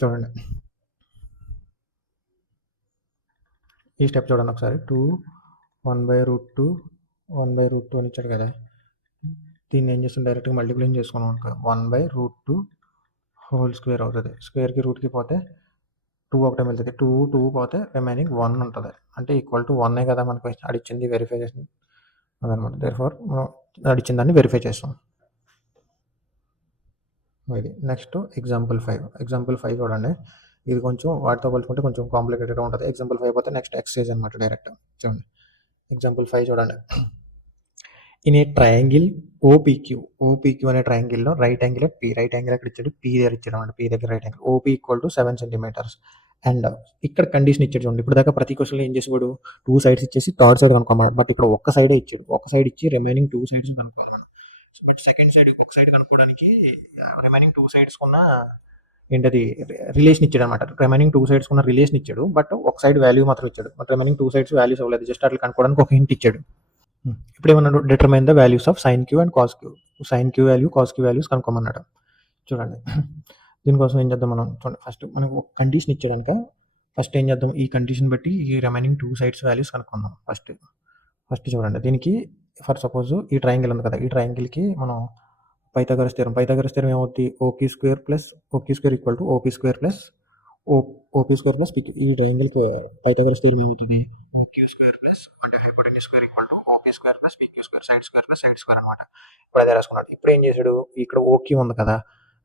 చూడండి, ఈ స్టెప్ చూడండి ఒకసారి. 1/√2 అని ఇచ్చాడు కదా, దీన్ని ఏం చేస్తాం, డైరెక్ట్గా మల్టిప్లై చేసుకున్నాం అనుకో, 1/√2 హోల్ స్క్వేర్ అవుతుంది. స్క్వేర్కి రూట్కి పోతే 2 ఒకటే వెళ్తుంది, 2 పోతే రిమైనింగ్ 1 ఉంటుంది. అంటే ఈక్వల్ టు 1 కదా మనకు అడిచింది, వెరిఫై చేసింది అదనమాట. దేర్ఫోర్ మనం అడిచిన దాన్ని వెరిఫై చేస్తాం. ఇది నెక్స్ట్ ఎగ్జాంపుల్ 5 చూడండి. ఇది కొంచెం వాటితో పోల్చుకుంటే కొంచెం కాంప్లికేటెడ్గా ఉంటుంది. ఎగ్జాంపుల్ 5 పోతే నెక్స్ట్ ఎక్సైజ్ అనమాట డైరెక్ట్. చూడండి, ఎగ్జాంపుల్ 5 చూడండి. ఇన్ ఏ ట్రయాంగిల్ ఓపీక్యూ అనే ట్రయాంగిల్లో right angle P, right angle ఎక్కడ ఇచ్చాడు, పి దగ్గర ఇచ్చాడు అనమాట. పి దగ్గర right angle OP equal to 7 centimetres. And ఇక్కడ కండిషన్ ఇచ్చాడు చూడండి. ఇప్పుడు దాకా ప్రతి క్వశ్చన్లో ఏం చేసేవాడు, 2 సైడ్స్ ఇచ్చేసి థర్డ్ సైడ్ కనుక్కోమన్నాడు. బట్ ఇక్కడ ఒక్క సైడే ఇచ్చాడు, ఒక్క సైడ్ ఇచ్చి రిమైనింగ్ 2 సైడ్స్ కనుక్కోవాలి మనం. బట్ సెకండ్ సైడ్ ఒక సైడ్ కనుక్కోవడానికి రిమైనింగ్ 2 సైడ్స్ ఉన్న ఏంటది రిలేషన్ ఇచ్చాడు అనమాట. రిమైనింగ్ 2 సైడ్స్ ఉన్న రిలేషన్ ఇచ్చాడు, బట్ ఒక సైడ్ వాల్యూ మాత్రం ఇచ్చాడు. బట్ రిమైనింగ్ 2 సైడ్స్ వాల్యూస్ అవ్వలేదు, జస్ట్ అట్లా కనుక్కోవడానికి ఒక హింట్ ఇచ్చాడు. ఇప్పుడు ఏమన్నాడు, determine the values of sine Q and cos Q. Sine Q value, cos Q values కనుక్కోమన్నాడు. చూడండి, దీనికోసం ఏం చేద్దాం మనం, చూడండి ఫస్ట్ మనకు ఒక కండిషన్ ఇచ్చాడనుక ఫస్ట్ ఏం చేద్దాం, ఈ కండిషన్ బట్టి ఈ రిమైనింగ్ 2 సైడ్స్ వాల్యూస్ కనుక్కుందాం. ఫస్ట్ చూడండి, దీనికి ఫర్ సపోజ్ ఈ ట్రయాంగిల్ ఉంది కదా, ఈ ట్రయాంగిల్కి మనం పైథాగరస్ థియరం ఏమవుతుంది, OP square equal to OP square plus PQ. ఈ ట్రయాంగిల్కి పైథాగరస్ థియరం ఏమవుతుంది, క్యూ స్క్వేర్ ప్లస్ అంటే hypotenuse square equal to OP square plus PQ square, side square plus side square అనమాట. ఇప్పుడు అదే రాసుకున్నాడు. ఇప్పుడు ఏం చేశాడు, ఇక్కడ ఓక్యూ ఉంది కదా,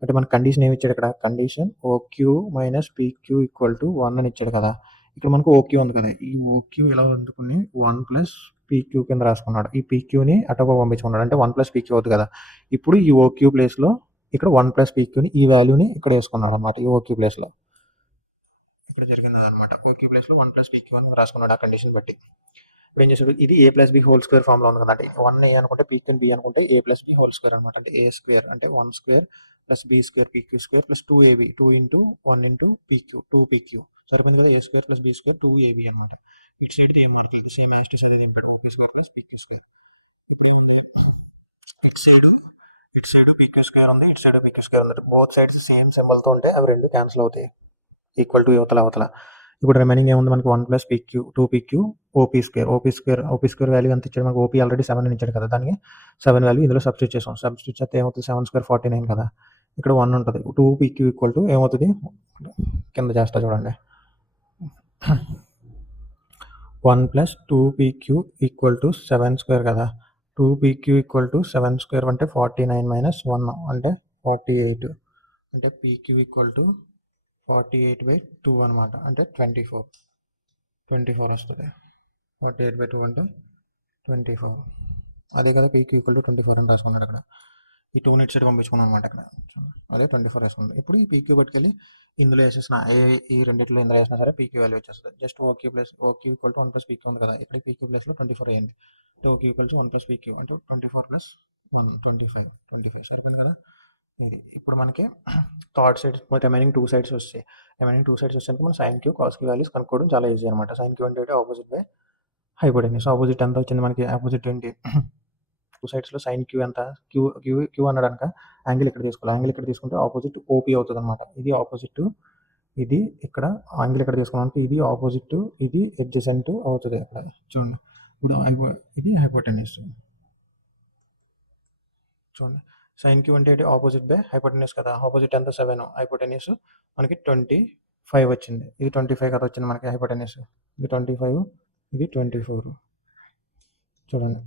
అంటే మన కండిషన్ ఏమి ఇచ్చాడు, ఇక్కడ condition OQ minus PQ equal to 1 అని ఇచ్చాడు కదా. ఇక్కడ మనకు ఓక్యూ ఉంది కదా, ఈ ఓక్యూ ఇలా అందుకుని 1 ప్లస్ పీక్యూ కింద రాసుకున్నాడు. ఈ పీక్యూని అటోపా పంపించుకున్నాడు, అంటే 1 ప్లస్ పీక్యూ అవుతుంది కదా. ఇప్పుడు ఈ ఓక్యూ ప్లేస్లో ఇక్కడ 1 ప్లస్ పీక్యూని ఈ వాల్యూని ఇక్కడ వేసుకున్నాడు అనమాట. ఈ ఓక్యూ ప్లేస్లో ఇక్కడ జరిగింది అనమాట. ఓక్యూ ప్లేస్లో 1 ప్లస్ పీక్యూ అని రాసుకున్నాడు ఆ కండిషన్ బట్టి. ఏం చేసాడు, ఇది ఏ ప్లస్ బి హోల్ స్క్వేర్ ఫామ్లో ఉంది కదా, అంటే 1 ఏ అనుకుంటే పీక్యూని బి అనుకుంటే A plus B whole square అనమాట. అంటే ఏ స్క్వేర్ అంటే 1 square plus B square PQ square plus 2ab, 2 into 1 into PQ, 2 PQ సరిపోయింది కదా. A square plus B square 2ab అనమాట. ఇటు సైడ్ ఏం మారుతుంది, సేమ్ యాస్టస్ అనేది నింపాడు, OP square plus PQ square. ఇప్పుడు ఇటు సైడ్ పీక్యూ స్క్వేర్ ఉంది, ఇటు సైడ్ పీక్యూ స్క్వేర్ ఉంది. బోత్ సైడ్స్ సేమ్ సింబల్తో ఉంటే అవి రెండు క్యాన్సిల్ అవుతాయి, ఈక్వల్ టు అవతల. ఇప్పుడు రిమైనింగ్ ఏముంది మనకి, 1 plus PQ 2 PQ OP square value ఎంత ఇచ్చాడు మనకి, ఓపీ ఆల్రెడీ 7 అని ఇచ్చాడు కదా, దానికి 7 వాల్యూ ఇందులో సబ్స్టిట్యూట్ చేసాం. సబ్స్టిట్యూట్ చేస్తే ఏమవుతుంది, 7 స్క్వేర్ 49 కదా, ఇక్కడ 1 ఉంటుంది. 2 పీక్యూ ఈక్వల్ టు ఏమవుతుంది, కింద చేస్తా చూడండి, 1 plus 2 PQ equal to 7 square కదా. 2 పీక్యూ ఈక్వల్ టు 7 స్క్వేర్ అంటే 49 మైనస్ 1 అంటే 48, అంటే పీక్యూ ఈక్వల్ టు 48/2 అనమాట, అంటే 24 వస్తుంది. 48/2 ఇంటూ 24, అదే కదా పీక్యూ ఈక్వల్ టు 24 అని రాసుకున్నాడు అక్కడ. ఈ 2 నెట్ సైడ్ పంపించుకున్నాను అనమాట ఇక్కడ, అదే 24 వేసుకుంది. ఇప్పుడు ఈ పీక్యూ పట్టుకెళ్ళి ఇందులో వేసేసిన ఈ రెండిట్లో ఇందులో వేసినా సరే పీక్యూ వాల్యూ వచ్చేస్తుంది. Just OQ equal to 1 plus PQ ఉంది కదా, ఇక్కడ పీక్యూ ప్లేస్లో 24 అయ్యింది. OQ equal to 1 plus PQ into 24 plus 1 25 సరిపోయింది కదా. ఇప్పుడు మనకి థర్డ్ సైడ్ రిమైనింగ్ 2 సైడ్స్ వస్తాయి. వచ్చాక మనం sine Q cos Q values కనుక్కోవడం చాలా ఈజీ అనమాట. సైన్ క్యూ అంటే ఆపోజిట్ బై హైపోటెన్యూస్. ఆపోజిట్ ఎంత వచ్చింది మనకి, ఆపోజిట్ ఏంటి, 2 సైడ్స్లో సైన్ క్యూ ఎంత, క్యూ అన్నాడు అనక యాంగిల్ ఇక్కడ తీసుకోవాలి. యాంగిల్ ఇక్కడ తీసుకుంటే ఆపోజిట్ ఓపీ అవుతుంది అనమాట. ఇది ఆపోజిట్, ఇది ఇక్కడ యాంగిల్ ఇక్కడ తీసుకున్నామంటే ఇది ఆపోజిట్, ఇది అడ్జసెంట్ అవుతుంది అక్కడ. చూడండి, ఇప్పుడు ఇది హైపోటెన్యూస్. చూడండి, సైన్ క్యూ అంటే ఆపోజిట్ బై హైపోటెన్యూస్ కదా, ఆపోజిట్ ఎంత 7, హైపోటెన్యూస్ మనకి 25 వచ్చింది. ఇది 25 కదా వచ్చింది మనకి హైపోటెన్యూస్, ఇది 25, ఇది 24. చూడండి,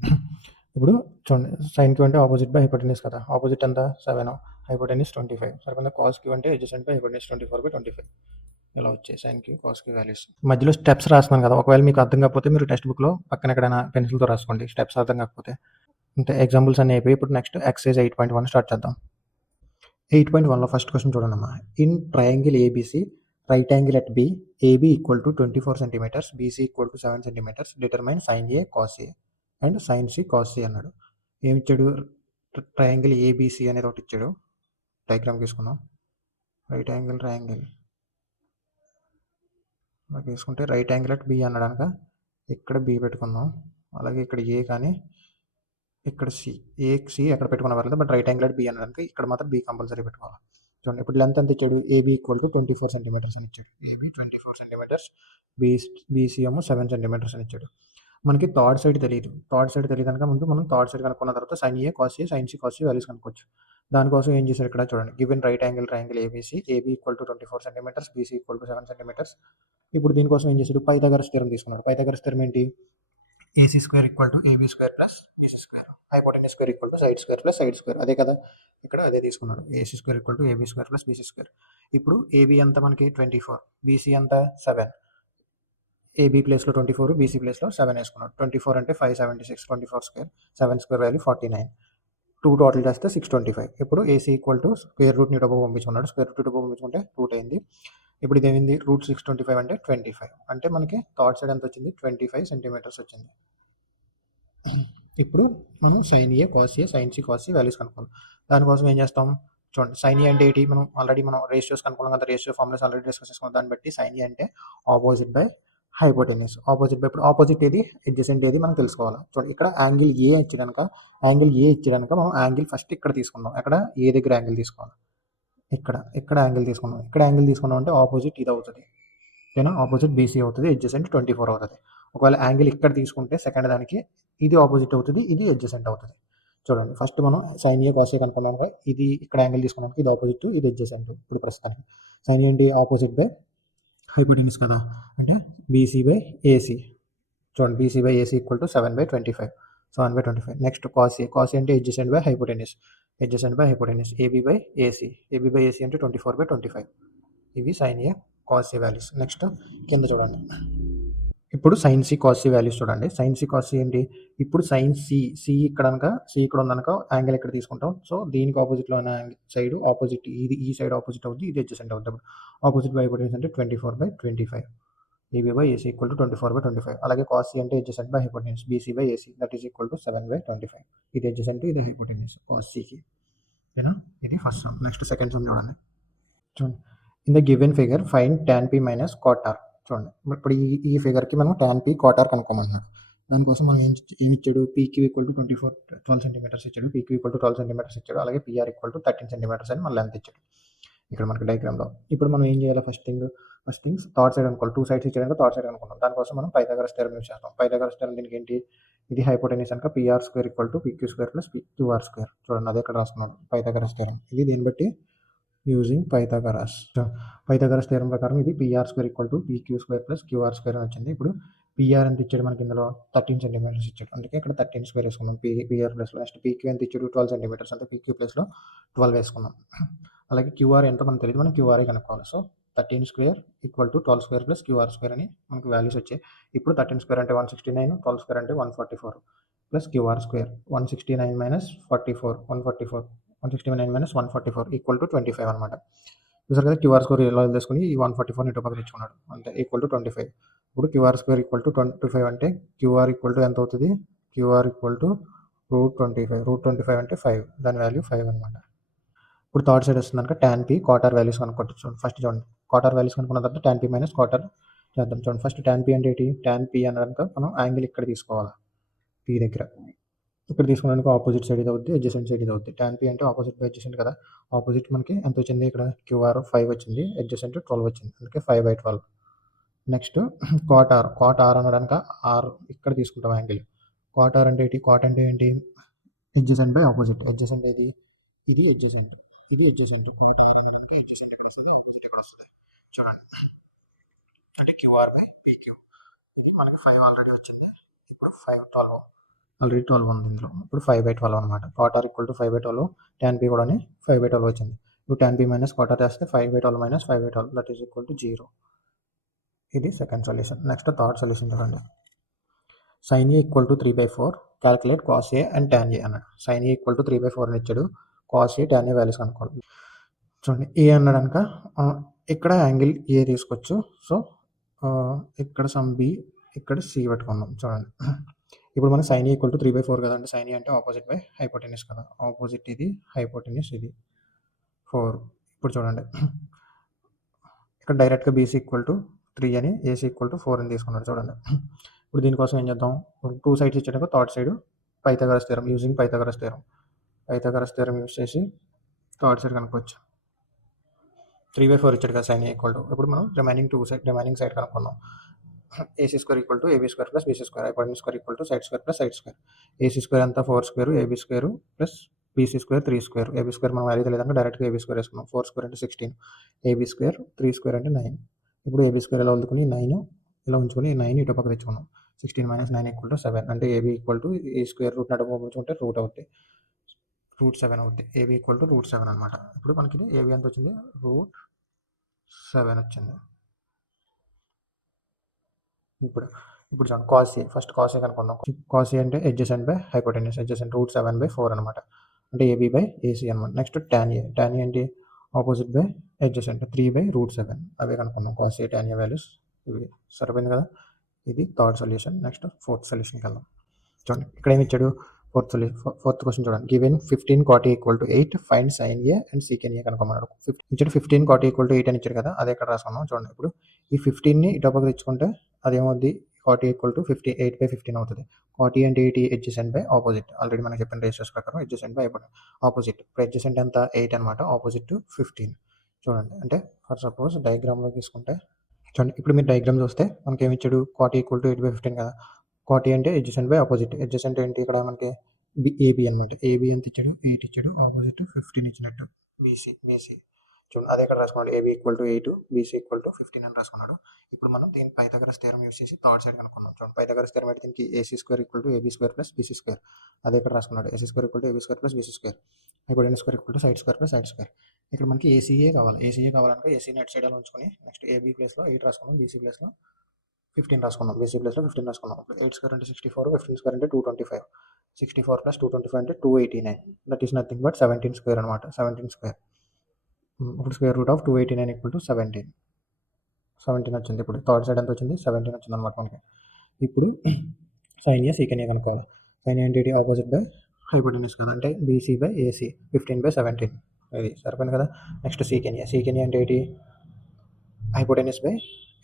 ఇప్పుడు చూడండి సైన్ క్యూ అంటే ఆపోజిట్ బై హైపోటెన్యూస్ కదా, ఆపోజిట్ ఎంత 7, హైపోటెన్యూస్ 25, సరిపోయిందా. కాస్ క్యూ అంటే అడ్జసెంట్ బై హైపోటెన్యూస్ 24/25 ఇలా వచ్చాయి sine Q cos Q values. మధ్యలో స్టెప్స్ రాస్తున్నాను కదా, ఒకవేళ మీకు అర్థం కాకపోతే మీరు టెక్స్ట్ బుక్లో పక్కన ఎక్కడైనా పెన్సిల్తో రాసుకోండి స్టెప్స్ అర్థం కాకపోతే. అంటే ఎగ్జాంపుల్స్ అన్నీ అయిపోయి ఇప్పుడు నెక్స్ట్ ఎక్సైజ్ 8.1 స్టార్ట్ చేద్దాం. 8.1లో ఫస్ట్ క్వశ్చన్ చూడండమ్మా. In triangle ABC right angle at B AB equal to 24 centimetres BC equal to 7 centimetres determine sine A cos A and sine C cos C అన్నాడు. ఏమిచ్చాడు, triangle ABC అనేది ఒకటి ఇచ్చాడు. Diagram తీసుకుందాం. Right angle triangle తీసుకుంటే right angle at B అనడాక ఇక్కడ B పెట్టుకుందాం. అలాగే ఇక్కడ ఏ కానీ ఇక్కడ సి, ఏ సి ఎక్కడ పెట్టుకున్న పర్లేదు, but right angle at B అనడానికి ఇక్కడ మాత్రం బి కంపల్సరీ పెట్టుకోవాలి. చూడండి ఇప్పుడు లెంత్ ఎంత ఇచ్చాడు, ఏబీ ఈక్వల్ టు 24 సెంటీమీటర్స్ అని ఇచ్చాడు. ఏబీ 24 సెంటీమీటర్స్, బీసీ ఏమో 7 సెంటీమీటర్స్ అని ఇచ్చాడు. మనకి థర్డ్ సైడ్ తెలియదు. థర్డ్ సైడ్ తెలియదు కనుక ముందు మనం థర్డ్ సైడ్ కనుక్కున్న తర్వాత sine A cos A sine C cos C values కనుక్కోవచ్చు. దానికోసం ఏం చేశారు ఇక్కడ చూడండి. Given right angle triangle ABC AB equal to 24 centimetres BC equal to 7 centimetres. ఇప్పుడు దీనికోసం ఏం చేశాడు, పైథాగరస్ థియరం తీసుకున్నాడు. పైథాగరస్ థియరం ఏంటి, AC square equal to AB square plus BC square, hypotenuse square equal to side square plus side square. అదే కదా, ఇక్కడ అదే తీసుకున్నాడు. AC square equal to AB square plus BC square. ఇప్పుడు AB అంత మనకి 24, బీసీ అంత 7, ఏబీ ప్లేస్లో 24, బీసీ ప్లేస్లో 7 వేసుకున్నాడు. 24 అంటే 576, 24 స్క్వేర్, 7 స్క్వేర్ వాల్యూ 49, 2 టోటల్ చేస్తే 625. ఇప్పుడు AC equal to square root ని డబ్బు పంపించుకున్నాడు. స్క్వేర్ రూట్ డబ్బు పంపించుకుంటే రూట్ అయింది. ఇప్పుడు ఇది ఏమైంది, రూట్ 625 అంటే 25, అంటే మనకి థర్డ్ సైడ్ ఎంత వచ్చింది, 25 సెంటీమీటర్స్ వచ్చింది. ఇప్పుడు మనం sine A cos A sine C cos C values కనుక్కుందాం. దానికోసం ఏం చేస్తాం, చూడండి. సైన్ ఏ అంటే ఏంటి, మనం ఆల్రెడీ రేషియోస్ కనుక్కున్నాం కదా, రేషియో ఫార్ములాస్ ఆల్రెడీ డిస్కస్ చేసుకున్నాం. దాన్ని బట్టి సైన్ ఏ అంటే opposite by hypotenuse. Opposite by, ఇప్పుడు ఆపోజిట్ ఏది అడ్జసెంట్ ఏది మనం తెలుసుకోవాలి. చూడండి ఇక్కడ యాంగిల్ ఏ ఇచ్చడానికి మనం యాంగిల్ ఫస్ట్ ఇక్కడ తీసుకుందాం. ఎక్కడ ఏ దగ్గర యాంగిల్ తీసుకోవాలి, ఇక్కడ యాంగిల్ తీసుకున్నాం. ఇక్కడ యాంగిల్ తీసుకున్నాం అంటే ఆపోజిట్ ఇది అవుతుంది, ఓకేనా. ఆపోజిట్ బీసీ అవుతుంది, అడ్జసెంట్ 24 అవుతుంది. ఒకవేళ యాంగిల్ ఇక్కడ తీసుకుంటే సెకండ్ దానికి ఇది ఆపోజిట్ అవుతుంది, ఇది అడ్జసెంట్ అవుతుంది. చూడండి ఫస్ట్ మనం సైన్ ఏ కాస్ ఏ కనుక్కున్నాం కదా, ఇది ఇక్కడ యాంగిల్ తీసుకున్నాం, ఇది ఆపోజిట్ ఇది అడ్జసెంట్. ఇప్పుడు ప్రస్తుతానికి సైన్ ఏంటి, ఆపోజిట్ బై హైపోటెన్యూస్ కదా, అంటే బీసీ బై ఏసీ. చూడండి BC by AC equal to 7/25, 7/25. Next cos A అంటే adjacent by hypotenuse, AB by AC అంటే 24/25. ఇవి sine A cos A values. Next కింద చూడండి. ఇప్పుడు sine C cos C values చూడండి. సైన్ సి కాస్ సి ఏంటి, ఇప్పుడు సైన్ సి ఇక్కడ ఉందనుక యాంగిల్ ఇక్కడ తీసుకుంటాం. సో దీనికి ఆపోజిట్లో ఉన్న సైడ్ ఆపోజిట్, ఇది ఈ సైడ్ ఆపోజిట్ అవుతుంది, ఇది అడ్జసెంట్ అవుతుంది. ఆపోజిట్ బై హైపోటెన్యూస్ అంటే 24/25. AB by AC equal to 24/25. అలాగే కాస్ సి అంటే adjacent by hypotenuse, BC by AC that is equal to 7/25. ఇది అడ్జసెంట్, ఇది హైపోటెన్యూస్ కాస్ సికి, ఓకేనా. ఇది first sum. Next second sum చూడండి. In the given figure find tan p minus cot r. చూడండి ఇప్పుడు ఈ ఫిగర్కి మనం tan p cot r కనుక్కోమంటున్నాడు. దానికోసం మనం ఏమి ఇచ్చాడు, పీక్యూ ఈక్వల్ టు 12 సెంటీమీటర్స్ ఇచ్చాడు. పీక్యూ ఈక్వల్ టు 12 సెంటీమీటర్స్ ఇచ్చాడు. అలాగే పిఆర్ ఈక్వల్ టు 13 సెంటీమీటర్స్ అని మన లెంత్ ఇచ్చాడు ఇక్కడ మనకి డయాగ్రామ్లో. ఇప్పుడు మనం ఏం చేయాలి, ఫస్ట్ థింగ్స్ థర్డ్ సైడ్ అనుకోవాలి. 2 సైడ్స్ ఇచ్చాడు, థర్డ్ సైడ్ అనుకున్నాం. దానికోసం మనం పైథాగరస్ థియరం యూస్ చేస్తాం. పైథాగరస్ థియరం దీనికి ఏంటి, ఇది హైపోటెన్యూస్ కనుక PR square equal to PQ square plus QR square. చూడండి అదే ఇక్కడ రాసుకున్నాడు పైథాగరస్ థియరం. ఇది దీన్ని బట్టి యూజింగ్ పైథాగరస్ థియరం ప్రకారం ఇది PR square equal to PQ square plus QR square అని వచ్చింది. ఇప్పుడు పిఆర్ ఎంత ఇచ్చాడు మనకి, ఇందులో 13 సెంటీమీటర్స్ ఇచ్చాడు, అందుకే ఇక్కడ 13 స్క్వేర్ వేసుకున్నాం పిఆర్ ప్లస్లో. నెక్స్ట్ పీక్యూ ఎంత ఇచ్చాడు, 12 సెంటీమీటర్స్, అంటే పీక్యూ ప్లస్లో 12 వేసుకున్నాం. అలాగే క్యూఆర్ ఎంతో మనకు తెలియదు, మనం క్యూఆర్ఏ కనుక్కోవాలి. So 13 square equal to 12 square plus QR square అని మనకు వాల్యూస్ వచ్చాయి. ఇప్పుడు 13 స్క్వేర్ అంటే 169, 12 స్క్వేర్ అంటే 144 plus QR square 169 minus 44, 169 minus 144 equal to 25 అనమాట. చూసారు కదా, క్యూఆర్ స్క్వేర్ ఇలా తీసుకుని ఈ 144 ఇటు పక్కన తెచ్చుకున్నాడు, అంతే ఈక్వల్ టు 25. ఇప్పుడు క్యూఆర్ స్క్వేర్ ఈక్వల్ టు 25 అంటే క్యూఆర్ ఈక్వల్ టు ఎంత అవుతుంది, క్యూఆర్ ఈక్వల్ టు రూట్ 25 అంటే 5, దాని వాల్యూ 5 అనమాట. ఇప్పుడు థర్డ్ సైడ్ వస్తుంది కనుక tan p cot r values కనుక్కోవచ్చు. చూడండి ఫస్ట్ చూడండి, cot r వాల్యూస్ కనుక్కున్న తర్వాత tan p minus cot r చేద్దాం. చూడండి ఫస్ట్ tan p అంటే ఏంటి, tan p అనడానికి మనం యాంగిల్ ఇక్కడ తీసుకోవాలి, p దగ్గర. ఇక్కడ తీసుకోవడానికి ఆపోజిట్ సైడ్ ఇది అవుద్ది, అడ్జసెంట్ సైడ్ ఇది అవుద్ది. tan p అంటే ఆపోజిట్ బై అడ్జసెంట్ కదా, ఆపోజిట్ మనకి ఎంత వచ్చింది, ఇక్కడ క్యూఆర్ 5 వచ్చింది, అడ్జసెంట్ 12 వచ్చింది, అందుకే 5/12. నెక్స్ట్ cot r అనడానికి r ఇక్కడ తీసుకుంటాం యాంగిల్. cot r అంటే ఏంటి, cot అంటే ఏంటి, అడ్జసెంట్ బై ఆపోజిట్. అడ్జసెంట్ ఏది, ఇది అడ్జసెంట్, ఇది అడ్జసెంట్. cot r అనడానికి అడ్జసెంట్ ఎక్కడ వస్తుంది, ఆపోజిట్ ఎక్కడ వస్తుంది. చూడండి అంటే క్యూఆర్ బై పీక్యూ, ఇది మనకి 5 ఆల్రెడీ వచ్చింది, ఇప్పుడు 5/12 ఆల్రెడీ 12 ఉంది ఇందులో. ఇప్పుడు 5/12 అనమాట. cot r equal to 5/12 tan p కూడా 5/12 వచ్చింది. ఇప్పుడు tan p minus cot r చేస్తే 5/12 minus 5/12 that is equal to 0. ఇది second solution. Next third solution చూడండి. sin a equal to 3/4 calculate cos a and tan a అన్నాడు. sin a equal to 3/4 అని ఇచ్చాడు. cos a tan a values కనుక్కోవాలి. చూడండి ఏ అన్నాడు కనుక ఇక్కడ యాంగిల్ ఏ తీసుకోవచ్చు. సో ఇక్కడ సమ్ బి, ఇక్కడ సి పెట్టుకున్నాం. చూడండి ఇప్పుడు మనం sin a ఈక్వల్ టు 3/4 కదండి. sin a అంటే ఆపోజిట్ బై హైపోటెన్యూస్ కదా. ఆపోజిట్ ఇది, హైపోటెన్యూస్ ఇది 4. ఇప్పుడు చూడండి ఇక్కడ డైరెక్ట్గా బీసీ ఈక్వల్ టు 3 అని, ఏసీ ఈక్వల్ టు 4 అని తీసుకున్నాడు. చూడండి ఇప్పుడు దీనికోసం ఏం చేద్దాం, 2 సైడ్స్ ఇచ్చాక third side Pythagoras theorem using Pythagoras theorem use చేసి థర్డ్ సైడ్ కనుక్కోవచ్చు. 3/4 ఇచ్చాడు కదా sin a ఈక్వల్ టు. ఇప్పుడు మనం రిమైనింగ్ సైడ్ కనుక్కుందాం. AC square equal to AB square plus BC square, hypotenuse square equal to side square plus side square. AC square అంతా 4 square, AB square plus BC square 3 square. AB square మనం value తెలియదంటే డైరెక్ట్గా AB square వేసుకున్నాం. 4 square అంటే 16, AB square 3 square అంటే 9. ఇప్పుడు AB square ఇలా వదులుకుని 9 ఇలా ఉంచుకొని 9 ఇటు పక్క తెచ్చుకున్నాం. 16 మైనస్ 9 ఈక్వల్ టు 7 అంటే AB ఈక్వల్ టు ఈ స్క్వేర్ రూట్ నడుపు ఉంచుకుంటే రూట్ అవుతుంది, √7 అవుతుంది. AB ఈక్వల్ టు √7 అనమాట. ఇప్పుడు మనకి AB ఎంత వచ్చింది, √7 వచ్చింది. ఇప్పుడు చూడండి cos a, first cos a కనుక్కుందాం. cos a అంటే అడ్జసెంట్ బై హైపోటెన్యూస్, అడ్జసెంట్ √7/4 అనమాట. అంటే AB బై AC అనమాట. నెక్స్ట్ tan a ఏంటి, ఆపోజిట్ బై అడ్జసెంట్ 3/√7. అవే కనుక్కుందాం. cos a tan a values ఇవి సరిపోయింది కదా. ఇది థర్డ్ సొల్యూషన్. నెక్స్ట్ ఫోర్త్ సొల్యూషన్కి వెళ్దాం. చూడండి ఇక్కడ ఏమి ఇచ్చాడు, ఫోర్త్ క్వశ్చన్ చూడండి. Given 15 cot a equal to 8 find sin a and secant a కనుక్కోమన్నాడు. ఇచ్చాడు 15 cot a ఈక్వల్ టు 8 అని ఇచ్చాడు కదా, అదే ఇక్కడ రాసుకున్నాం. చూడండి ఇప్పుడు ఈ 15ని ఇటు పక్కకు తెచ్చుకుంటే అదేమవుద్ది, cot a ఈక్వల్ టు 8/15 అవుతుంది. cot a అంటే 8 అడ్జసెంట్ బై ఆపోజిట్. ఆల్రెడీ మనకి చెప్పిన రేషియోస్ ప్రకారం అడ్జసెంట్ బై ఆపోజిట్. ఇప్పుడు అడ్జసెంట్ ఎంత 8 అనమాట, ఆపోజిట్ 15. చూడండి అంటే ఫర్ సపోజ్ డయాగ్రామ్లో తీసుకుంటే చూడండి, ఇప్పుడు మీరు డయాగ్రామ్ చూస్తే మనకి ఏమి ఇచ్చాడు, cot a ఈక్వల్ టు 8/15 కదా. cot a అంటే అడ్జసెంట్ బై ఆపోజిట్. అడ్జసెంట్ ఏంటి ఇక్కడ మనకి AB అనమాట. AB ఎంత ఇచ్చాడు, 8 ఇచ్చాడు, ఆపోజిట్ 15 ఇచ్చినట్టు. BC చూడండి అదే ఇక్కడ రాసుకున్నాడు. AB equal to 8, BC equal to 15 అని రాసుకున్నాడు. ఇప్పుడు మనం దీని పైథాగరస్ థియరం యూజ్ చేసి థర్డ్ సైడ్ కనుక్కున్నాం. చూడండి పైథాగరస్ థియరం అయితే దీనికి AC square equal to AB square plus BC square, అదే ఇక్కడ రాసుకున్నాడు. AC square equal to AB square plus BC square, hypotenuse square equal to side square plus side square. ఇక్కడ మనకి ACA కావాలి. ACA కావాలంటే AC net side అని ఉంచుకొని next AB ప్లేస్లో 8 రాసుకున్నాం, BC ప్లేస్లో 15 రాసుకున్నాం, BC ప్లేస్లో 15 రాసుకున్నాం. ఇప్పుడు 8 స్క్వేర్ అంటే 64, 15 స్క్వేర్ అంటే 225, 64 ప్లస్ 225 అంటే 289. That is nothing but 17 square అనమాట. 17 స్క్వేర్. ఇప్పుడు square root of 289 equal to 17 వచ్చింది. ఇప్పుడు థర్డ్ సైడ్ ఎంత వచ్చింది, 17 వచ్చింది అనమాట మనకి. ఇప్పుడు sin a secant a కనుక్కోవాలి. sin a అంటే ఆపోజిట్ బై హైపోటెన్యూస్ కదా, అంటే BC బై AC 15/17. ఇది సరిపోయింది కదా. నెక్స్ట్ secant a అంటే ఏంటి, హైపోటెన్యూస్ బై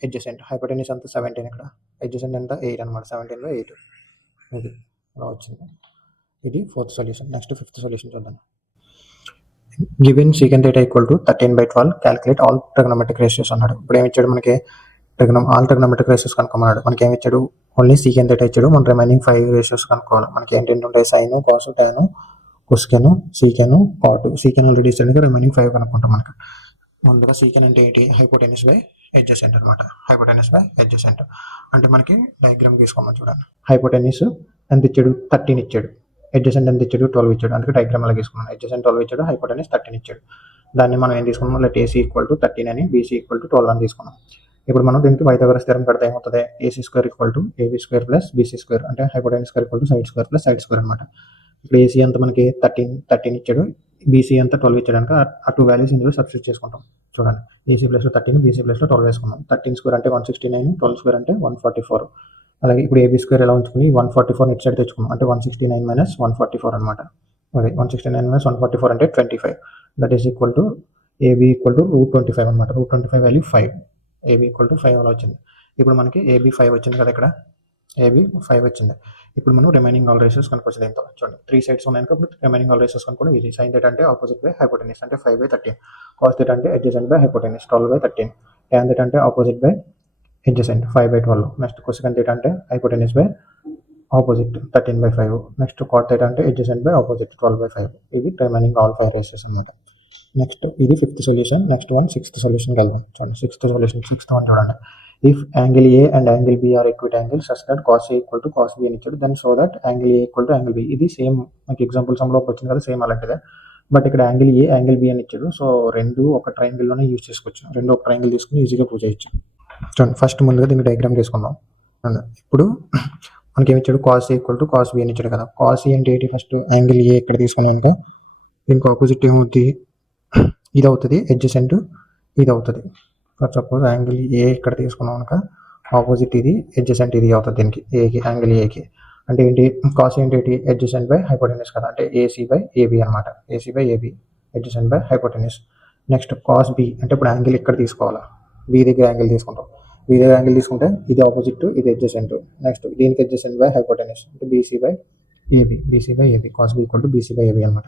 అడ్జసెంట్. హైపోటెన్యూస్ అంతా 17, ఇక్కడ అడ్జసెంట్ అంతా 8 అనమాట, 17/8. ఇది అలా వచ్చింది. ఇది fourth solution. Next fifth solution చూద్దాం. Given secant theta equal to 13/12 calculate all trigonometric ratios అన్నాడు. ఇప్పుడు ఏమి ఇచ్చాడు మనకి, ఆల్ ట్రిగ్నోమెట్రిక్ రేషియోస్ కనుక్కోమన్నాడు. మనకి ఏమి ఇచ్చాడు, ఓన్లీ secant theta ఇచ్చాడు. మన రిమైనింగ్ 5 రేషియోస్ కనుక్కోవాలి. మనకి ఏంటంటే ఉంటాయి, sine, cos, tan, cosec, sec, cot. Sec already ఇచ్చాడు, రిమైనింగ్ 5 కనుక్కుంటాం. మనకి ముందుగా సీకెన్ అంటే ఏంటి, హైపోటెన్యూస్ బై అడ్జసెంట్ అనమాట. హైపోటెన్యూస్ బై అడ్జసెంట్ అంటే మనకి డయాగ్రామ్ తీసుకోమని చూడండి. హైపోటెన్యూస్ ఎంత ఇచ్చాడు, 13 ఇచ్చాడు. అడ్జసెంట్ ఎంత ఇచ్చాడు, 12 ఇచ్చాడు. అందుకే డయాగ్రామ్ అలా తీసుకున్నాను. అడ్జసెంట్ 12 ఇచ్చాడు, హైపోటెన్యూస్ 13 ఇచ్చాడు. దాన్ని మనం ఏం తీసుకున్నాం, లెట్ AC ఈక్వల్ టు 13 అని, BC ఈక్వల్ టు 12 అని తీసుకున్నాం. ఇప్పుడు మనం దీనికి పైథాగరస్ థియరం పెడితే ఏమవుతుంది, AC square equal to AB square plus BC square, అంటే hypotenuse square equal to side square plus side square అనమాట. ఇప్పుడు AC అంతా మనకి 13 ఇచ్చాడు, BC అంతా 12 ఇచ్చాడు కనుక ఆ 2 వాల్యూస్ ఇందులో సబ్స్టిట్యూట్ చేసుకుంటాం. చూడండి AC ప్లస్లో 13, BC ప్లస్లో 12 వేసుకున్నాం. 13 స్క్వేర్ అంటే 169, 12 స్క్వేర్ అంటే 144. అలాగే ఇప్పుడు AB స్క్వేర్ ఎలా ఉంచుకుని 144 నెట్ సైడ్ తెచ్చుకున్నాం, అంటే 169 మైనస్ 144 అనమాట. అదే 169 మైనస్ 144 అంటే 25. That is equal to AB equal to √25 అనమాట. √25 వాల్యూ 5, AB ఈక్వల్ టు 5 అలా వచ్చింది. ఇప్పుడు మనకి AB 5 వచ్చింది కదా, ఇక్కడ AB 5 వచ్చింది. ఇప్పుడు మనం రిమైనింగ్ ఆల్ రేషియోస్ కనుక్కోవచ్చు. దీంతో చూడండి 3 సైడ్స్ ఉన్నాయి కాబట్టి రిమైనింగ్ ఆల్ రేషియోస్ కనుక్కోవడం ఈజీ. sin theta అంటే ఆపోజిట్ బై హైపోటెన్యూస్, అంటే 5/13. cos theta అంటే adjacent by hypotenuse, 12/13. tan theta అంటే opposite by adjacent, 5/12. Next cosecant theta అంటే hypotenuse by opposite, 13/5. Next cot theta అంటే అడ్జసెంట్ బై ఆపోజిట్, 12/5. ఇది remaining all 5 ratios అనమాట. Next ఇది 5th solution. Next one 6th సొల్యూషన్కి వెళ్దాం. చూడండి 6th solution, 6th one చూడండి. If angle A and angle B are acute angle such that cos A equal to cos B అని ఇచ్చాడు. Then so that angle A equal to angle B. ఇది same మనకి example సమ్లో వచ్చింది కదా, same అలాంటిదే. But ఇక్కడ యాంగిల్ ఏ యాంగిల్ బి అని ఇచ్చాడు. సో రెండు ఒక ట్రయాంగిల్లోనే యూజ్ చేసుకోవచ్చు. రెండు ఒక ట్రయాంగిల్ తీసుకుని ఈజీగా ప్రూవ్ చేయొచ్చు. చూడండి, ఫస్ట్ ముందుగా దీనికి డయాగ్రామ్ తీసుకుందాం. ఇప్పుడు మనకి ఏమి ఇచ్చాడు, cos A equal to cos B అని ఇచ్చాడు కదా. కాస్ ఏ అంటే ఏంటి, ఫస్ట్ యాంగిల్ ఏ ఇక్కడ తీసుకుని కనుక దీనికి ఆపోజిట్ ఏమవుతుంది, ఇది అవుతుంది, ఎడ్జసెంట్ ఇది అవుతుంది. ఫర్ సపోజ్ యాంగిల్ ఏ ఇక్కడ తీసుకున్నాం కనుక ఆపోజిట్ ఇది, ఎడ్జసెంట్ ఇది అవుతుంది దీనికి, ఏకి యాంగిల్ ఏకి. అంటే ఏంటి, కాస్ ఏంటి, ఎడ్జసెంట్ బై హైపోటెన్యూస్ కదా, అంటే ఏసీ బై ఏబి అనమాట. AC by AB, adjacent by hypotenuse. Next cos B అంటే ఇప్పుడు యాంగిల్ ఇక్కడ తీసుకోవాలా, బి దగ్గర యాంగిల్ తీసుకుంటాం. బి దగ్గర యాంగిల్ తీసుకుంటే ఇది ఆపోజిట్, ఇది ఎడ్జసెంట్. నెక్స్ట్ దీనికి ఎడ్జసెంట్ బై హైపోటెన్యూస్ అంటే BC by AB, BC by AB, cos B equal to BC by AB అనమాట.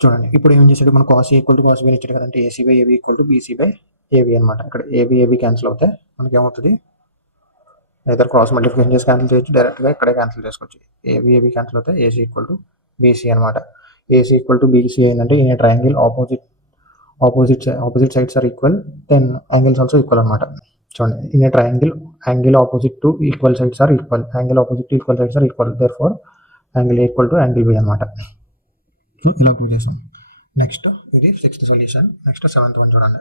చూడండి, ఇప్పుడు ఏం చేశాడు, మన cos equal to cos B ఇచ్చాడు కదంటే AC by AB equal to BC by AB అనమాట. ఇక్కడ ఏబి ఏబి క్యాన్సిల్ అవుతాయి, మనకి ఏమవుతుంది, ఇద్దరు క్రాస్ మల్టిప్లికేషన్ చేసి క్యాన్సిల్ చేయొచ్చు, డైరెక్ట్గా ఇక్కడే క్యాన్సిల్ చేసుకోవచ్చు. ఏబి ఏబి క్యాన్సిల్ అవుతాయి, ఏసీ ఈక్వల్ టు బీసీ అనమాట. ఏసీ ఈక్వల్ టు బీసీ ఏంటంటే in a triangle opposite sides are equal, then angles also equal అనమాట. చూడండి, in a triangle angle opposite to equal sides are equal, angle opposite to equal sides are equal, therefore angle A equal to angle B అనమాట. ఇలా prove చేసాం. Next ఇది 6th solution. Next 7th one చూడండి.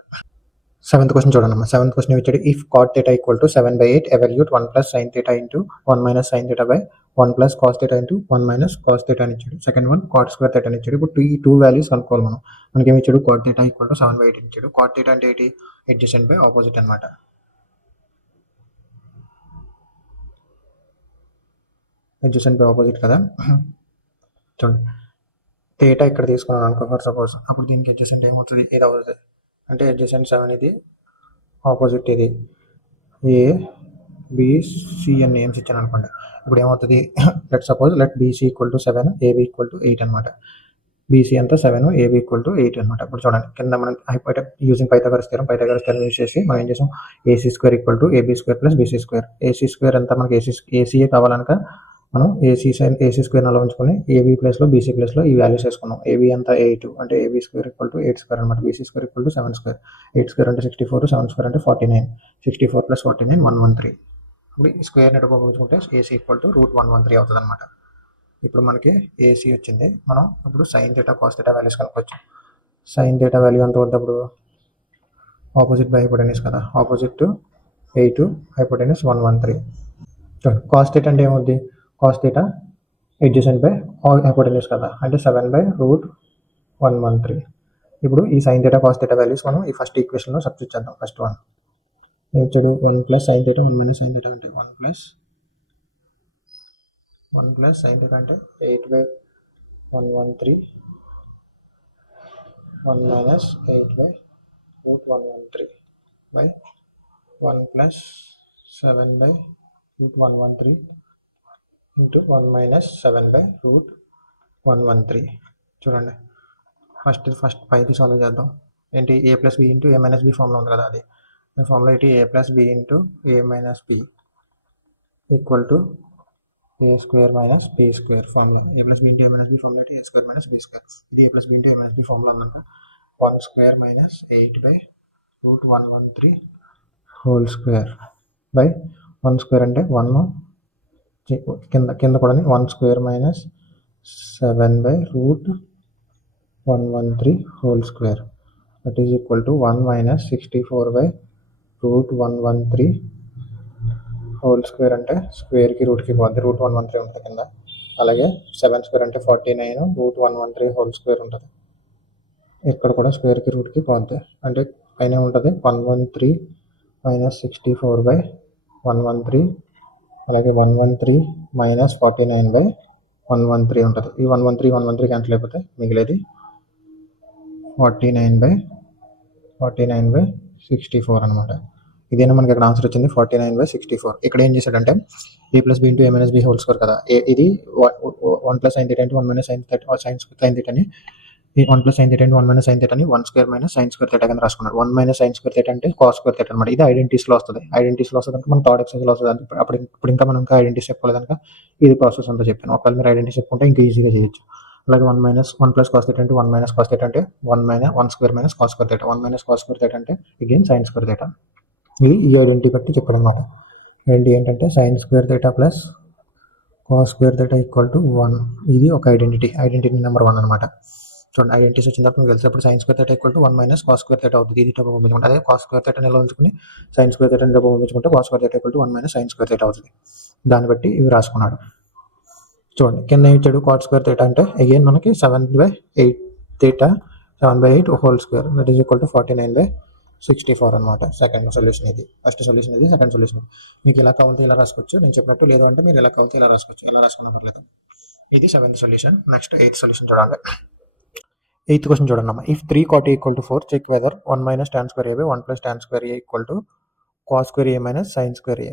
7th question చూడండి అమ్మా. 7th question ఇచ్చాడు, if cot theta equal to 7/8 evaluate 1 plus sine theta into 1 minus sine theta by 1 plus cos theta into 1 minus cos theta అని ఇచ్చాడు. Second one cot square theta అని ఇచ్చాడు. ఇప్పుడు ఈ టూ వాల్యూస్ కనుక్కోవాలి మనం. మనకి ఏమి ఇచ్చాడు, cot theta ఈక్వల్ టు 7/8 ఇచ్చాడు. cot theta అంటే ఏంటి, అడ్జసెంట్ బై ఆపోజిట్ అనమాట. అడ్జసెంట్ బై ఆపోజిట్ కదా. చూడండి, థీటా ఇక్కడ తీసుకున్నాను అనుకో ఫర్ సపోజ్, అప్పుడు దీనికి అడ్జసెంట్ ఏమవుతుంది, ఇది అవుతుంది. అంటే అడ్జసెంట్ 7 ఇది, ఆపోజిట్ ఇది, ఏ బిసి అని నేమ్స్ ఇచ్చాను అనుకోండి. ఇప్పుడు ఏమవుతుంది, let suppose let BC equal to 7, AB equal to 8 అనమాట. బీసీ అంతా 7, ఏబి ఈక్వల్ టు 8 అనమాట. ఇప్పుడు చూడండి, కింద మనం యూజింగ్ పైథాగరస్ థియరం యూజ్ చేసి మనం ఏం చేసాం, AC square equal to AB square plus BC square. AC square అంతా మనకి ఏసీఏ కావాలనుక మనం ఏసీ స్క్వేర్ అలా ఉంచుకొని ఏబీ ప్లేస్లో బీసీ ప్లేస్లో ఈ వాల్యూస్ వేసుకున్నాం. ఏబీ అంతా 8 అంటే AB square equal to 8 square అనమాట. BC square equal to 7 square. 8 square అంటే 64, 7 స్క్వేర్ అంటే 49. 64 ప్లస్ 49 113. ఇప్పుడు ఈ స్క్వేర్ నెట్ ఉపయోగించుకుంటే ఏసీ ఈక్వల్ టు √113 అవుతుంది అనమాట. ఇప్పుడు మనకి ఏసీ వచ్చింది. మనం ఇప్పుడు sine theta cos theta values కనుక్కోవచ్చు. సైన్ థీటా వాల్యూ ఎంత వద్దప్పుడు ఆపోజిట్ బై హైపోటెన్యూస్ కదా, opposite to 8 hypotenuse 113. Cos theta అంటే ఏమవుద్ది, cos theta adjacent by hypotenuse కదా, అంటే 7/√113. ఇప్పుడు ఈ sign theta cos theta values మనం ఈ ఫస్ట్ ఈక్వేషన్లో సబ్స్టిట్యూట్ చేద్దాం. ఫస్ట్ వన్ ఇచ్చాడు 1 plus sine theta 1 minus sine theta అంటే 1 ప్లస్ సైన్ థీటా అంటే 8/113 1 minus 8/√113 by 1 plus 7/√113 into 1 minus 7/√113. చూడండి, ఫస్ట్ పైకి సాల్వ్ చేద్దాం. ఏంటి, A plus B into A minus B formula ఉంది కదా, అది ఫార్ములా ఏంటి, A plus B into A minus B equal to A square minus B square formula. A plus B into A minus B formula ఏంటి, A square minus B square. ఇది ఏ plus B into A minus B formula ఉందంట. 1 square minus 8/√113 whole square by 1 square అంటే 1 కింద కూడా 1 square minus 7/√113 whole square that is equal to 1 minus 64/√113 whole square అంటే స్క్వేర్కి రూట్కి పోద్ది, √113 ఉంటుంది కింద. అలాగే 7 స్క్వేర్ అంటే 49, √113 హోల్ స్క్వేర్ ఉంటుంది. ఇక్కడ కూడా స్క్వేర్కి రూట్కి పోద్ది, అంటే పైన ఉంటుంది 113 మైనస్ 64/113, అలాగే 113 మైనస్ 49/113 ఉంటుంది. ఈ 113 క్యాన్సిల్ అయిపోతే మిగిలేది 49/64 అనమాట. ఇదేనా మనకి ఇక్కడ ఆన్సర్ వచ్చింది, 49/64. ఇక్కడ ఏం చేశాడంటే A plus B into A minus B whole square కదా, ఇది 1 plus sine theta into 1 minus sine థీటాని, ఈ 1 plus sine theta into 1 minus sine థీటాని 1 square minus sine square theta కింద రాసుకున్నాడు. 1 మైనస్ సైన్ స్క్వేర్ థీటా అంటే కాస్ స్క్వేర్ థీటా అనమాట. ఇది ఐడెంటిటీస్లో వస్తుంది. ఐడెంటిటీస్లో వస్తుంది అంటే మనం థర్డ్ ఎక్సైజ్లో వస్తుంది. ఇప్పుడు ఇంకా మనం ఐడెంటిటీస్ చెప్పుకోలేదు కనుక ఇది ప్రాసెస్ అంతా చెప్పాను. ఒకవేళ మీరు ఐడెంటిటీస్ చెప్పుకుంటే ఇంకా ఈజీగా చేయొచ్చు. అలాగే 1 ప్లస్ కాస్ థీటా అంటే 1 మైనస్ కాస్ థీటా అంటే 1 square minus cos square theta. 1 minus cos square theta అంటే అగైన్ సైన్ స్క్వేర్ థీటా. ఇది ఈ ఐడెంటిటీ బట్టి చెప్పడం అనమాట. ఏంటంటే sign square theta plus cos square theta equal to 1. ఇది ఒక ఐడెంటిటీ నెంబర్ 1 అనమాట. చూడండి ఐడెంటిటీస్ వచ్చిన తర్వాత మీకు తెలిసినప్పుడు sign square theta equal to 1 minus cos square theta అవుతుంది. ఇది టైప్ పంపించుకుంటే అదే కాస్ స్క్వేర్ థీటా నిల్వ ఉంచుకుని సైన్ స్క్వేర్ థీటా నిల్వ పంపించుకుంటే cos square theta equal to 1 minus sine square theta అవుతుంది. దాన్ని బట్టి ఇవి రాసుకున్నాడు. చూడండి కింద ఏం ఇచ్చాడు, కాట్ స్క్వేర్ థీటా అంటే అగైన్ మనకి 7/8 theta 7/8 whole square that is equal to 49/64 అనమాట. సెకండ్ సొల్యూషన్ ఇది. ఫస్ట్ సొల్యూషన్ ఇది, సెకండ్ సొల్యూషన్. మీకు ఇలా కావాలంటే ఇలా రాసుకోవచ్చు నేను చెప్పినట్టు, లేదు అంటే మీరు ఎలా కావాలంటే ఇలా రాసుకోవచ్చు, ఎలా రాసుకున్నా పర్లేదు. ఇది 7th solution. Next 8th solution చూడాలి. 8th క్వశ్చన్ చూడండి అమ్మా. If 3 cot a equal to 4 check whether 1 minus tan square a 1 plus tan square a equal to cos square a minus sine square a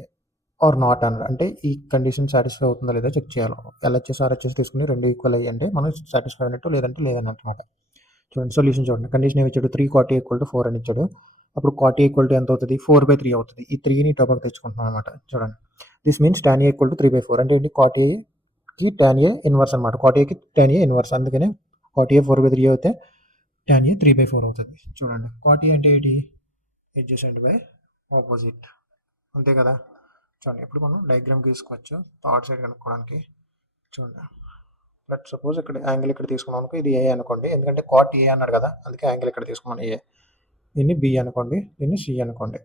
or not అన్నారు. అంటే ఈ condition satisfy అవుతుందా లేదా check చేయాలి. LHS RHS తీసుకుని రెండు equal అయ్యి అంటే మనం సాటిస్ఫై అయినట్టు, లేదంటే లేదన్నట్టు అనమాట. చూడండి సొల్యూషన్ చూడండి. కండిషన్ ఏమి ఇచ్చాడు, 3 cot a ఈక్వల్ టు 4 అని ఇచ్చాడు. అప్పుడు cot a ఈక్వల్ టు ఎంత అవుతుంది, 4/3 అవుతుంది. ఈ 3ని టోపక్ తెచ్చుకుంటున్నాం అనమాట. చూడండి this means tan a equal to 3/4 అంటే ఏంటి, cot a కి tan a ఇన్వర్స్ అనమాట. cot a కి tan a ఇన్వర్స్, అందుకనే cot a 4/3 అయితే tan a 3/4 అవుతుంది. చూడండి cot a అంటే ఏంటి, అడ్జసెంట్ బై ఆపోజిట్, అంతే కదా. చూడండి ఇప్పుడు మనం డయాగ్రామ్ గీసుకోవచ్చు థర్డ్ సైడ్ కనుక్కోవడానికి. చూడండి లెట్ సపోజ్ ఇక్కడ యాంగిల్ ఇక్కడ తీసుకున్నాం అనుకో, ఇది ఏ అనుకోండి, ఎందుకంటే కాట్ ఏ అన్నాడు కదా, అందుకే యాంగిల్ ఇక్కడ తీసుకున్నాను ఏ. దీన్ని బి అనుకోండి, దీన్ని సి అనుకోండి.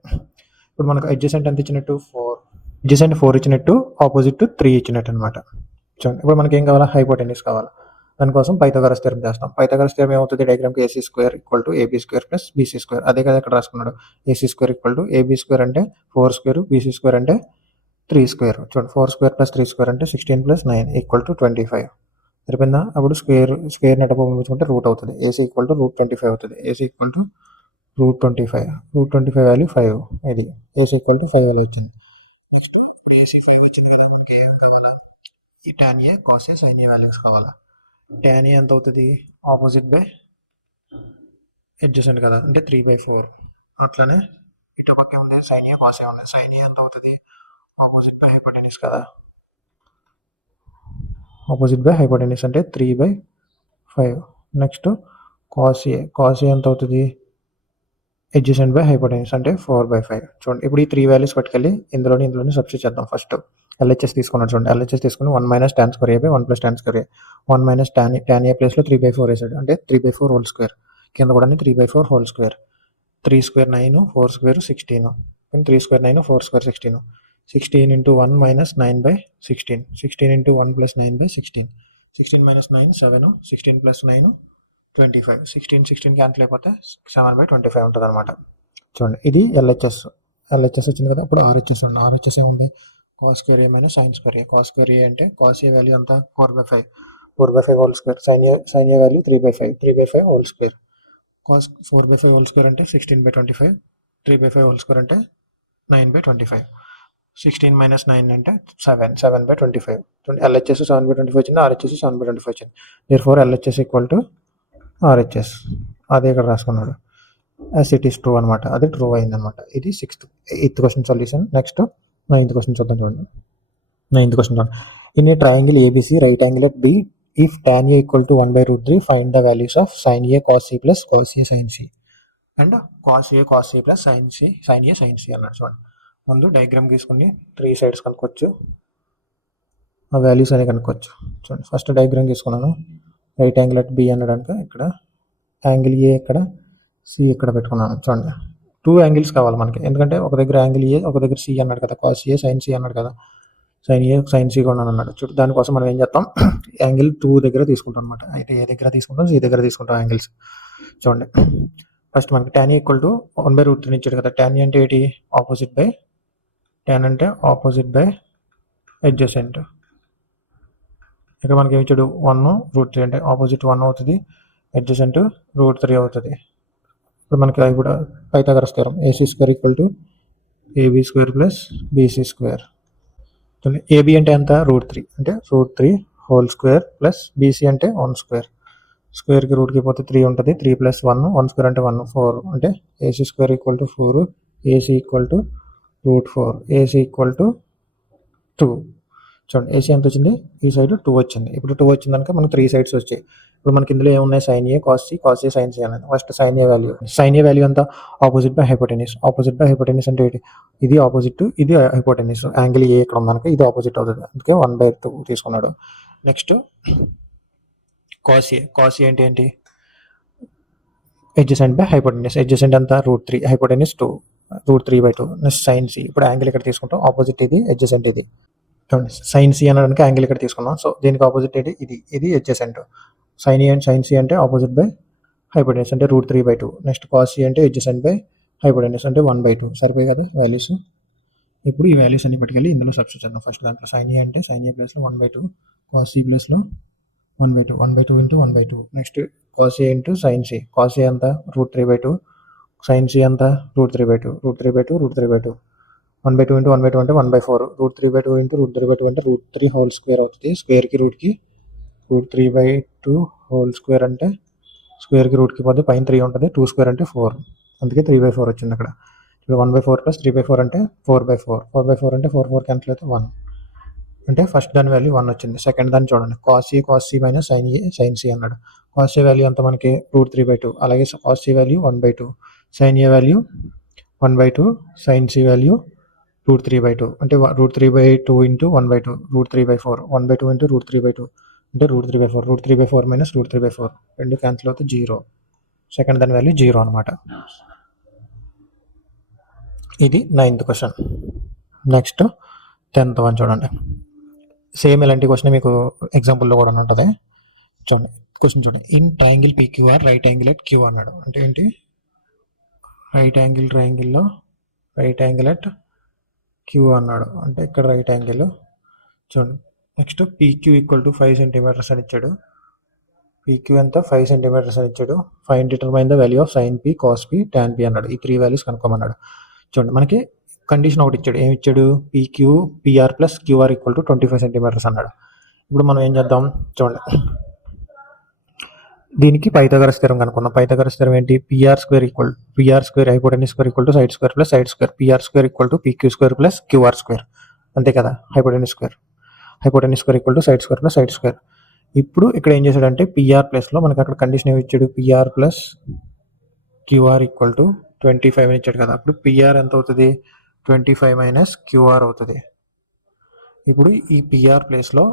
ఇప్పుడు మనకు అడ్జసెంట్ ఎంత ఇచ్చినట్టు 4, అడ్జసెంట్ 4 ఇచ్చినట్టు, ఆపోజిట్ 3 ఇచ్చినట్టు అనమాట. చూడండి ఇప్పుడు మనకి ఏం కావాలా, హైపోటెన్యూస్ కావాలి. దానికోసం పైథాగరస్ థియరం చేస్తాం. పైథాగరస్ థియరం ఏమవుతుంది, డయాగ్రామ్కి AC square equal to AB square plus BC square. అదే కదా ఇక్కడ రాసుకున్నాడు. AC square equal to AB square అంటే 4 స్క్వేర్, బీసీ స్క్వేర్ అంటే 3 స్క్వేర్. చూడండి 4 స్క్వేర్ ప్లస్ 3 స్క్వేర్ అంటే 16 ప్లస్ 9 ఈక్వల్ టు 25. సరిపోయిందా. అప్పుడు స్క్వేర్ నెట్ పంపించుకుంటే రూట్ అవుతుంది. ఏసీ ఈక్వల్ టు √25 అవుతుంది. AC equal to √25. √25 వాల్యూ 5. ఇది ఏసీ ఈక్వల్ టు 5 వాల్యూ వచ్చింది. ఏసీ 5 వచ్చింది కదా, ఈ tan a cos a sin a values కావాలి. tan a ఎంత అవుతుంది, ఆపోజిట్ బై అడ్జసెంట్ కదా, అంటే 3/4. అట్లనే ఇటు పక్క ఉంది sin a cos a ఉంది. sin a ఎంత అవుతుంది, ఆపోజిట్ బై హైపోటెన్యూస్ కదా, ఆపోజిట్ బై హైపోటెన్యూస్ అంటే 3/5. నెక్స్ట్ cos a ఎంత అవుతుంది, అడ్జసెంట్ బై హైపోటెన్యూస్ అంటే 4/5. చూడండి ఇప్పుడు ఈ 3 వాల్యూస్ పట్టుకెళ్ళి ఇందులోని సబ్స్టిట్యూట్ చేద్దాం. ఫస్ట్ ఎల్హెచ్ఎస్ తీసుకున్నాడు. చూడండి ఎల్హెచ్ఎస్ తీసుకుని 1 minus tan square a by 1 plus tan square a. 1 minus tan a ప్లేస్లో 3/4 వేసాడు, అంటే 3/4 హోల్ స్క్వేర్. కింద కూడా 3/4 whole square. 3 square 9, 4 square 16. 3 square 9, 4 square 16. 16 into 1 minus 9/16. 16 into 1 plus 9/16. 16 minus 9 7. 16 plus 9 25. 16 cancel అయిపోతే 7/25 ఉంటుంది అనమాట. చూడండి ఇది ఎల్హెచ్ఎస్ వచ్చింది కదా. ఇప్పుడు ఆర్హెచ్ఎస్ ఉంది. ఆర్హెచ్ఎస్ ఏముంది, cos square A minus sine square A. Cos square A అంటే కాస్ ఏ వాల్యూ అంతా 4/5. 4/5 whole square. Sine A value 3/5. 3/5 whole square. Cos 4/5 whole square అంటే 16/25. 3/5 హోల్ స్క్వేర్ అంటే 9/25. 16 మైనస్ 9 అంటే 7/25. ఎల్హెచ్ఎస్ 7/25 వచ్చింది, ఆర్హెచ్ఎస్ 7/25 వచ్చింది. Therefore LHS equal to RHS. అదే ఇక్కడ రాసుకున్నాడు. యాస్ ఇట్ ఈస్ ట్రూ అనమాట, అది ట్రూ అయింది అనమాట. ఇది 8th question solution. Next 9th question చూద్దాం. చూడండి 9th క్వశ్చన్ చూడండి. In a triangle ABC right angle at B if tan a equal to 1/√3 find the values of sin a cos c plus cos a sin c and cos a plus sin a sin c అన్నాడు. చూడండి ముందు diagram గీసుకుని 3 sides కనుక్కోవచ్చు, ఆ values అనేవి కనుక్కోవచ్చు. చూడండి first diagram గీసుకున్నాను. Right angle at B అనడానికి ఇక్కడ యాంగిల్ ఏ ఇక్కడ, సి ఇక్కడ పెట్టుకున్నాను. చూడండి 2 యాంగిల్స్ కావాలి మనకి, ఎందుకంటే ఒక దగ్గర యాంగిల్ ఏ, ఒక దగ్గర సి అన్నాడు కదా, cos a sin c అన్నాడు కదా, sin a sin c కూడా అన్నాడు. చూడు దానికోసం మనం ఏం చేస్తాం, యాంగిల్ 2 దగ్గర తీసుకుంటాం అనమాట. అయితే ఏ దగ్గర తీసుకుంటాం, సి దగ్గర తీసుకుంటాం యాంగిల్స్. చూడండి ఫస్ట్ మనకి tan a ఈక్వల్ టు 1/√3 ఇచ్చాడు కదా. tan a అంటే ఏంటి, ఆపోజిట్ బై, tan అంటే ఆపోజిట్ బై అడ్జసెంట్. ఇక్కడ మనకి ఏమి ఇచ్చాడు 1/√3 అంటే ఆపోజిట్ 1 అవుతుంది, అడ్జసెంట్ √3 అవుతుంది. ఇప్పుడు మనకి ఇప్పుడు Pythagoras theorem AC square equal to AB square plus BC square. AB అంటే ఎంత, √3 అంటే √3 హోల్ స్క్వేర్ ప్లస్ బీసీ అంటే 1 స్క్వేర్. స్క్వేర్కి రూట్కి పోతే 3 ఉంటుంది, 3 ప్లస్ 1, 1 స్క్వేర్ అంటే 1, 4 అంటే AC square equal to 4, AC equal to √4, AC equal to 2. చూడండి ఏసీ ఎంత వచ్చింది, ఈ సైడ్ 2 వచ్చింది. ఇప్పుడు 2 వచ్చింది కనుక మనకు 3 సైడ్స్ వచ్చాయి. ఇప్పుడు మనకి ఇందులో ఏమున్నాయి, sine A cos C, cos A sine C అనేది. ఫస్ట్ సైన్ ఏ వాల్యూ అంతా opposite by hypotenuse. Opposite by hypotenuse అంటే ఏంటి, ఇది ఆపోజిట్, ఇది హైపోటెన్యూస్. యాంగిల్ ఏ ఇక్కడ ఉందనుక ఇది ఆపోజిట్ అవుతుంది, అందుకే 1/2 తీసుకున్నాడు. నెక్స్ట్ కాస్ ఏ అంటే ఏంటి, ఎడ్జసెంట్ బై హైపోటెన్యూస్. ఎడ్జసెంట్ అంతా √3, హైపోటెన్యూస్ 2, √3/2. Next sine C. ఇప్పుడు యాంగిల్ ఇక్కడ తీసుకుంటాం, ఆపోజిట్ ఇది, ఎడ్జసెంట్ ఇది. సైన్ సి అనడానికి యాంగిల్ ఇక్కడ తీసుకున్నాం, సో దీనికి ఆపోజిట్ ఏంటి, ఇది ఎడ్జసెంట్. సైన్ సి అంటే ఆపోజిట్ బై హైపోటెన్యూస్ అంటే √3/2. నెక్స్ట్ కాస్ సి అంటే ఎడ్జసెంట్ బై హైపోటెన్యూస్ అంటే 1/2. సరిపోయి కదా వాల్యూస్. ఇప్పుడు ఈ వాల్యూస్ అన్ని పట్టుకెళ్ళి ఇందులో సబ్స్టిట్యూట్ చేద్దాం. ఫస్ట్ దాంట్లో సైన్ ఏ అంటే సైన్ ఏ ప్లేస్లో 1/2, కాస్ సి ప్లేస్లో 1/2, 1/2 into 1/2. Next cos A into sine C. Cos A అంతా √3/2, సైన్ సి అంతా √3/2, √3/2, √3/2. 1/2 ఇంటూ 1/2 అంటే 1/4. √3/2 ఇంటూ √3/2 అంటే √3 హోల్ స్క్వేర్ అవుతుంది. స్క్వేర్కి రూట్కి √3/2 హోల్ స్క్వేర్ అంటే స్క్వేర్కి రూట్కి పోతే పైన 3 ఉంటుంది, 2 స్క్వేర్ అంటే 4, అందుకే 3/4 వచ్చింది అక్కడ. ఇప్పుడు 1/4 ప్లస్ 3/4 అంటే 4/4. 4/4 అంటే 4 క్యాన్సిల్ అయితే 1, అంటే ఫస్ట్ దాని వాల్యూ 1 వచ్చింది. సెకండ్ దాన్ని చూడండి, cos C minus sine C అన్నాడు. కాస్ ఏ వాల్యూ అంతా మనకి √3/2, అలాగే cos C value 1/2, sine A value 1/2, sine C value √3/2 అంటే √3/2 ఇంటూ 1/2, √3/4. 1/2 ఇంటూ √3/2 అంటే √3/4. √3/4 మైనస్ √3/4 రెండు క్యాన్సిల్ అవుతే 0. సెకండ్ దాని వాల్యూ 0 అనమాట. ఇది 9th question. Next 10th one చూడండి. సేమ్ ఇలాంటి క్వశ్చన్ మీకు ఎగ్జాంపుల్లో కూడా ఉంటుంది. చూడండి క్వశ్చన్ చూడండి. In triangle PQR right angle at Q అన్నాడు. అంటే ఏంటి, రైట్ యాంగిల్ ట్రయాంగిల్లో రైట్ యాంగిల్ అట్ Q అన్నాడు. అంటే ఇక్కడ రైట్ యాంగిల్ చూడండి. Next PQ equal to 5 centimetres అని ఇచ్చాడు. PQ ఎంత 5 సెంటీమీటర్స్ అని ఇచ్చాడు. Find determine the value of sine P, cos P, tan P అన్నాడు. ఈ 3 వాల్యూస్ కనుక్కోమన్నాడు. చూడండి మనకి కండిషన్ ఒకటి ఇచ్చాడు. ఏమి ఇచ్చాడు, PR plus QR equal to 25 centimetres అన్నాడు. ఇప్పుడు మనం ఏం చేద్దాం చూడండి, దీనికి పైథాగరస్ థియరం కనుక్కుందాం. పైథాగరస్ థియరం ఏంటి, PR square hypotenuse square equal to side square plus side square. PR square equal to PQ square plus QR square, అంతే కదా. Hypotenuse square equal to side square plus side square. ఇప్పుడు ఇక్కడ ఏం చేశాడంటే PR ప్లేస్లో మనకి అక్కడ కండిషన్ ఏమి ఇచ్చాడు, PR plus QR equal to 25 అని ఇచ్చాడు కదా. అప్పుడు PR ఎంత అవుతుంది, 25 మైనస్ QR అవుతుంది. ఇప్పుడు ఈ PR ప్లేస్లో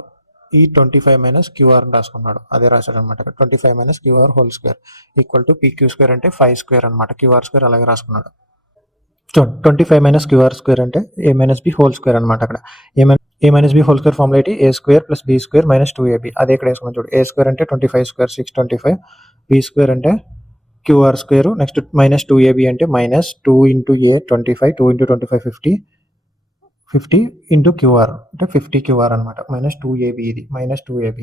ఈ 25 మైనస్ QR అని రాసుకున్నాడు, అదే రాశాడు అనమాట. 25 minus QR whole square equal to PQ square అంటే 5 స్క్వేర్ అనమాట. QR స్క్వేర్ అలాగే రాసుకున్నాడు. చూడండి 25 మైనస్ QR స్క్వేర్ అంటే A minus B whole square అనమాట. అక్కడ A minus B whole square formula ఏంటి, A square plus B square minus 2AB. అదే ఇక్కడ వేసుకున్నాం చూడు. A స్క్వేర్ అంటే 25 స్క్వేర్ 625, B స్క్వేర్ అంటే QR square, next minus 2AB అంటే minus 2 into A 25, 2 into 25 50 into QR అంటే 50 QR అనమాట. మైనస్ 2AB, ఇది మైనస్ 2AB.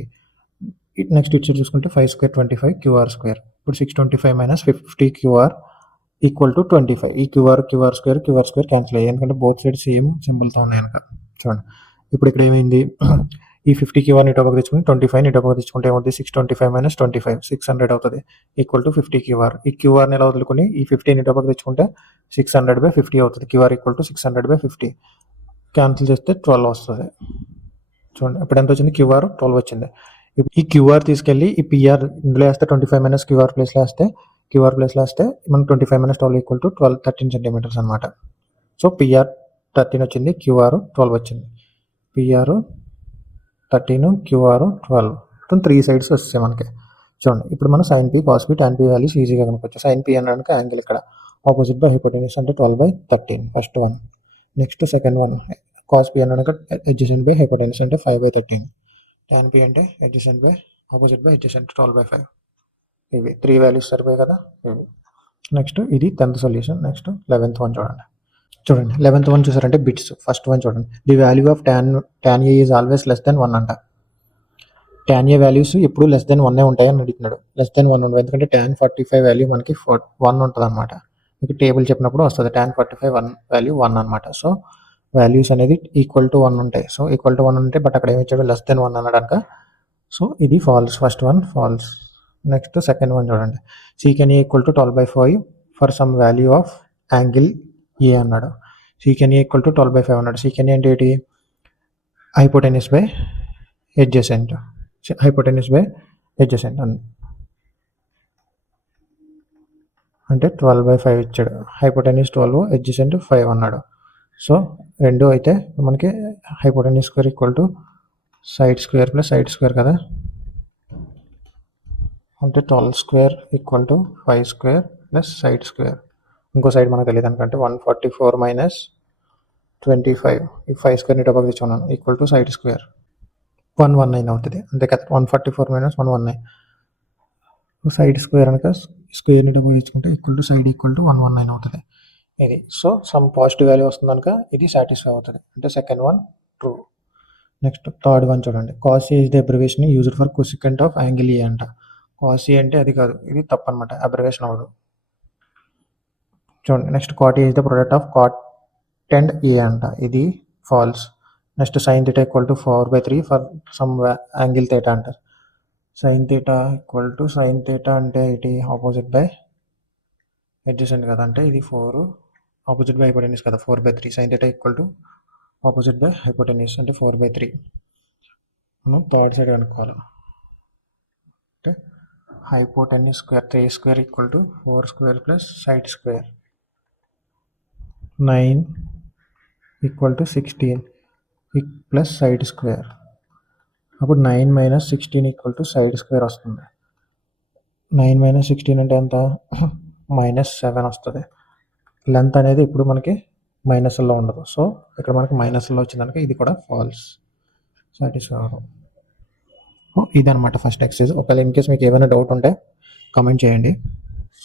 నెక్స్ట్ ఇచ్చి చూసుకుంటే 5 స్క్వేర్ 25 QR స్క్వేర్. ఇప్పుడు 625 మైనస్ 50 QR ఈక్వల్ టు 25. ఈ QR స్క్వేర్ క్యాన్సిల్ అయ్యాయి, ఎందుకంటే బోత్ సైడ్ సేమ్ సింబల్తో ఉన్నాయి కనుక. చూడండి ఇప్పుడు ఇక్కడ ఏమైంది, ఈ 50 QR ఇటు పక్క తెచ్చుకుని 25 ఇటు పక్క తెచ్చుకుంటే ఏమవుతుంది, 625 మైనస్ 25 600 అవుతుంది ఈక్వల్ టు 50 QR. ఈ QRని ఎలా వదులుకొని ఈ 15 ఇటు పక్క తెచ్చుకుంటే 600/50 అవుతుంది. QR ఈక్వల్ టు 600/50 క్యాన్సిల్ చేస్తే 12 వస్తుంది. చూడండి ఇప్పుడు ఎంత వచ్చింది, QR 12 వచ్చింది. ఈ QR తీసుకెళ్ళి ఈ PR ఇందులో వేస్తే 25 మైనస్ QR ప్లేస్లో వేస్తే మనకు 25 మైనస్ 12 ఈక్వల్ టు 13 సెంటీమీటర్స్ అనమాట. సో PR 13 వచ్చింది, QR 12 వచ్చింది. PR 13, QR 12, 3 సైడ్స్ వస్తాయి మనకి. చూడండి ఇప్పుడు మనం sine P, cos P, tan P values ఈజీగా కనుక్కోవచ్చు. సైన్ P అనడానికి యాంగిల్ ఇక్కడ ఆపోజిట్ బై హైపోటెన్యూస్ అంటే 12/13 first one. Next second one cos P అనడానికి అడ్జసెంట్ బై హైపోటెన్యూస్ అంటే 5/13. tan P అంటే adjacent by opposite by adjacent 12/5. ఇవి 3 వాల్యూస్ సరిపోయి కదా. నెక్స్ట్ ఇది 10th solution. Next 11th one చూడండి. 11th వన్ చూసారంటే బిట్స్. ఫస్ట్ వన్ చూడండి, the value of tan A is always less than 1 అంట. tan A వాల్యూస్ ఎప్పుడు లెస్ దెన్ 1 ఉంటాయి అని అడుగుతున్నాడు. లెస్ దెన్ 1 ఉండవు, ఎందుకంటే tan 45 వాల్యూ మనకి 1 ఉంటుంది అనమాట. మీకు టేబుల్ చెప్పినప్పుడు వస్తుంది tan 45 వాల్యూ 1 అనమాట. సో వాల్యూస్ అనేది ఈక్వల్ టు 1 ఉంటాయి. సో ఈక్వల్ టు 1 ఉంటాయి, బట్ అక్కడ ఏమి ఇచ్చాడు, లెస్ దెన్ 1 అన్నాడు కనుక. సో ఇది false, first one false. Next second one చూడండి, secant A equal to 12/5 for some value of angle A అన్నాడు. సీకెన్ ఏ ఈక్వల్ టు 12/5 అన్నాడు. సీకెన్ అంటే ఏంటి, హైపోటెన్యూస్ బై అడ్జసెంట్ అంటే 12/5 ఇచ్చాడు. హైపోటెన్యూస్ 12, ఎడ్జసెంట్ 5 అన్నాడు. సో రెండు అయితే మనకి hypotenuse square equal to side square plus side square కదా. అంటే 12 square equal to 5 square plus side square. ఇంకో సైడ్ మనకు తెలియదు అనుకంటే 144 మైనస్ 25, ఈ 5 స్క్వేర్ని ఇటు పక్కకు తెచ్చుకున్నాను, ఈక్వల్ టు సైడ్ స్క్వేర్ 119 అవుతుంది అంతే కదా. 144 మైనస్ 119 సైడ్ స్క్వేర్ అనక స్క్వేర్ని ఇటు పక్కకు తెచ్చుకుంటే equal to side equal to 119 అవుతుంది ఇది. సో సమ్ పాజిటివ్ వాల్యూ వస్తుంది కనుక ఇది సాటిస్ఫై అవుతుంది, అంటే second one true. Next third one చూడండి. Cos A is the abbreviation used for cosecant of angle A అంట. కాస్ ఏ అంటే అది కాదు, ఇది తప్పు అనమాట, అబ్రివేషన్ అవ్వదు. చూడండి next cot A is the product of cot and A అంట, ఇది false. Next sine theta equal to 4/3 for some angle theta అంటారు. Sine theta equal to sine theta అంటే ఇది ఆపోజిట్ బై అడ్జసెంట్ కదా, అంటే ఇది 4 ఆపోజిట్ బై హైపోటెన్యూస్ కదా, 4/3. Sign theta equal to opposite by hypotenuse అంటే 4/3. మనం థర్డ్ సైడ్ అనుకోవాలి, అంటే hypotenuse square 3 square equal to 4 square plus side square 9 equal to 16 plus side square. అప్పుడు 9 minus 16 equal to side square వస్తుంది. 9 minus 16 అంటే ఎంత, -7 వస్తుంది. లెంత్ అనేది ఇప్పుడు మనకి మైనస్లో ఉండదు, సో ఇక్కడ మనకి మైనస్లో వచ్చిందనుక ఇది కూడా ఫాల్స్, సాటిస్ఫై అవ్వదు. ఇదనమాట ఫస్ట్ ఎక్సర్సైజ్. ఒకవేళ ఇన్ కేస్ మీకు ఏమైనా డౌట్ ఉంటే కమెంట్ చేయండి.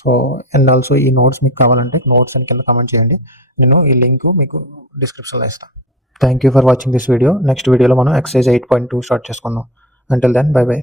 సో అండ్ ఆల్సో ఈ నోట్స్ మీకు కావాలంటే నోట్స్ అని కింద కమెంట్ చేయండి, నేను ఈ లింక్ మీకు డిస్క్రిప్షన్లో ఇస్తాను. Thank you for watching this video. Next వీడియోలో మనం ఎక్సర్సైజ్ 8.2 స్టార్ట్ చేసుకుందాం. Until then bye by.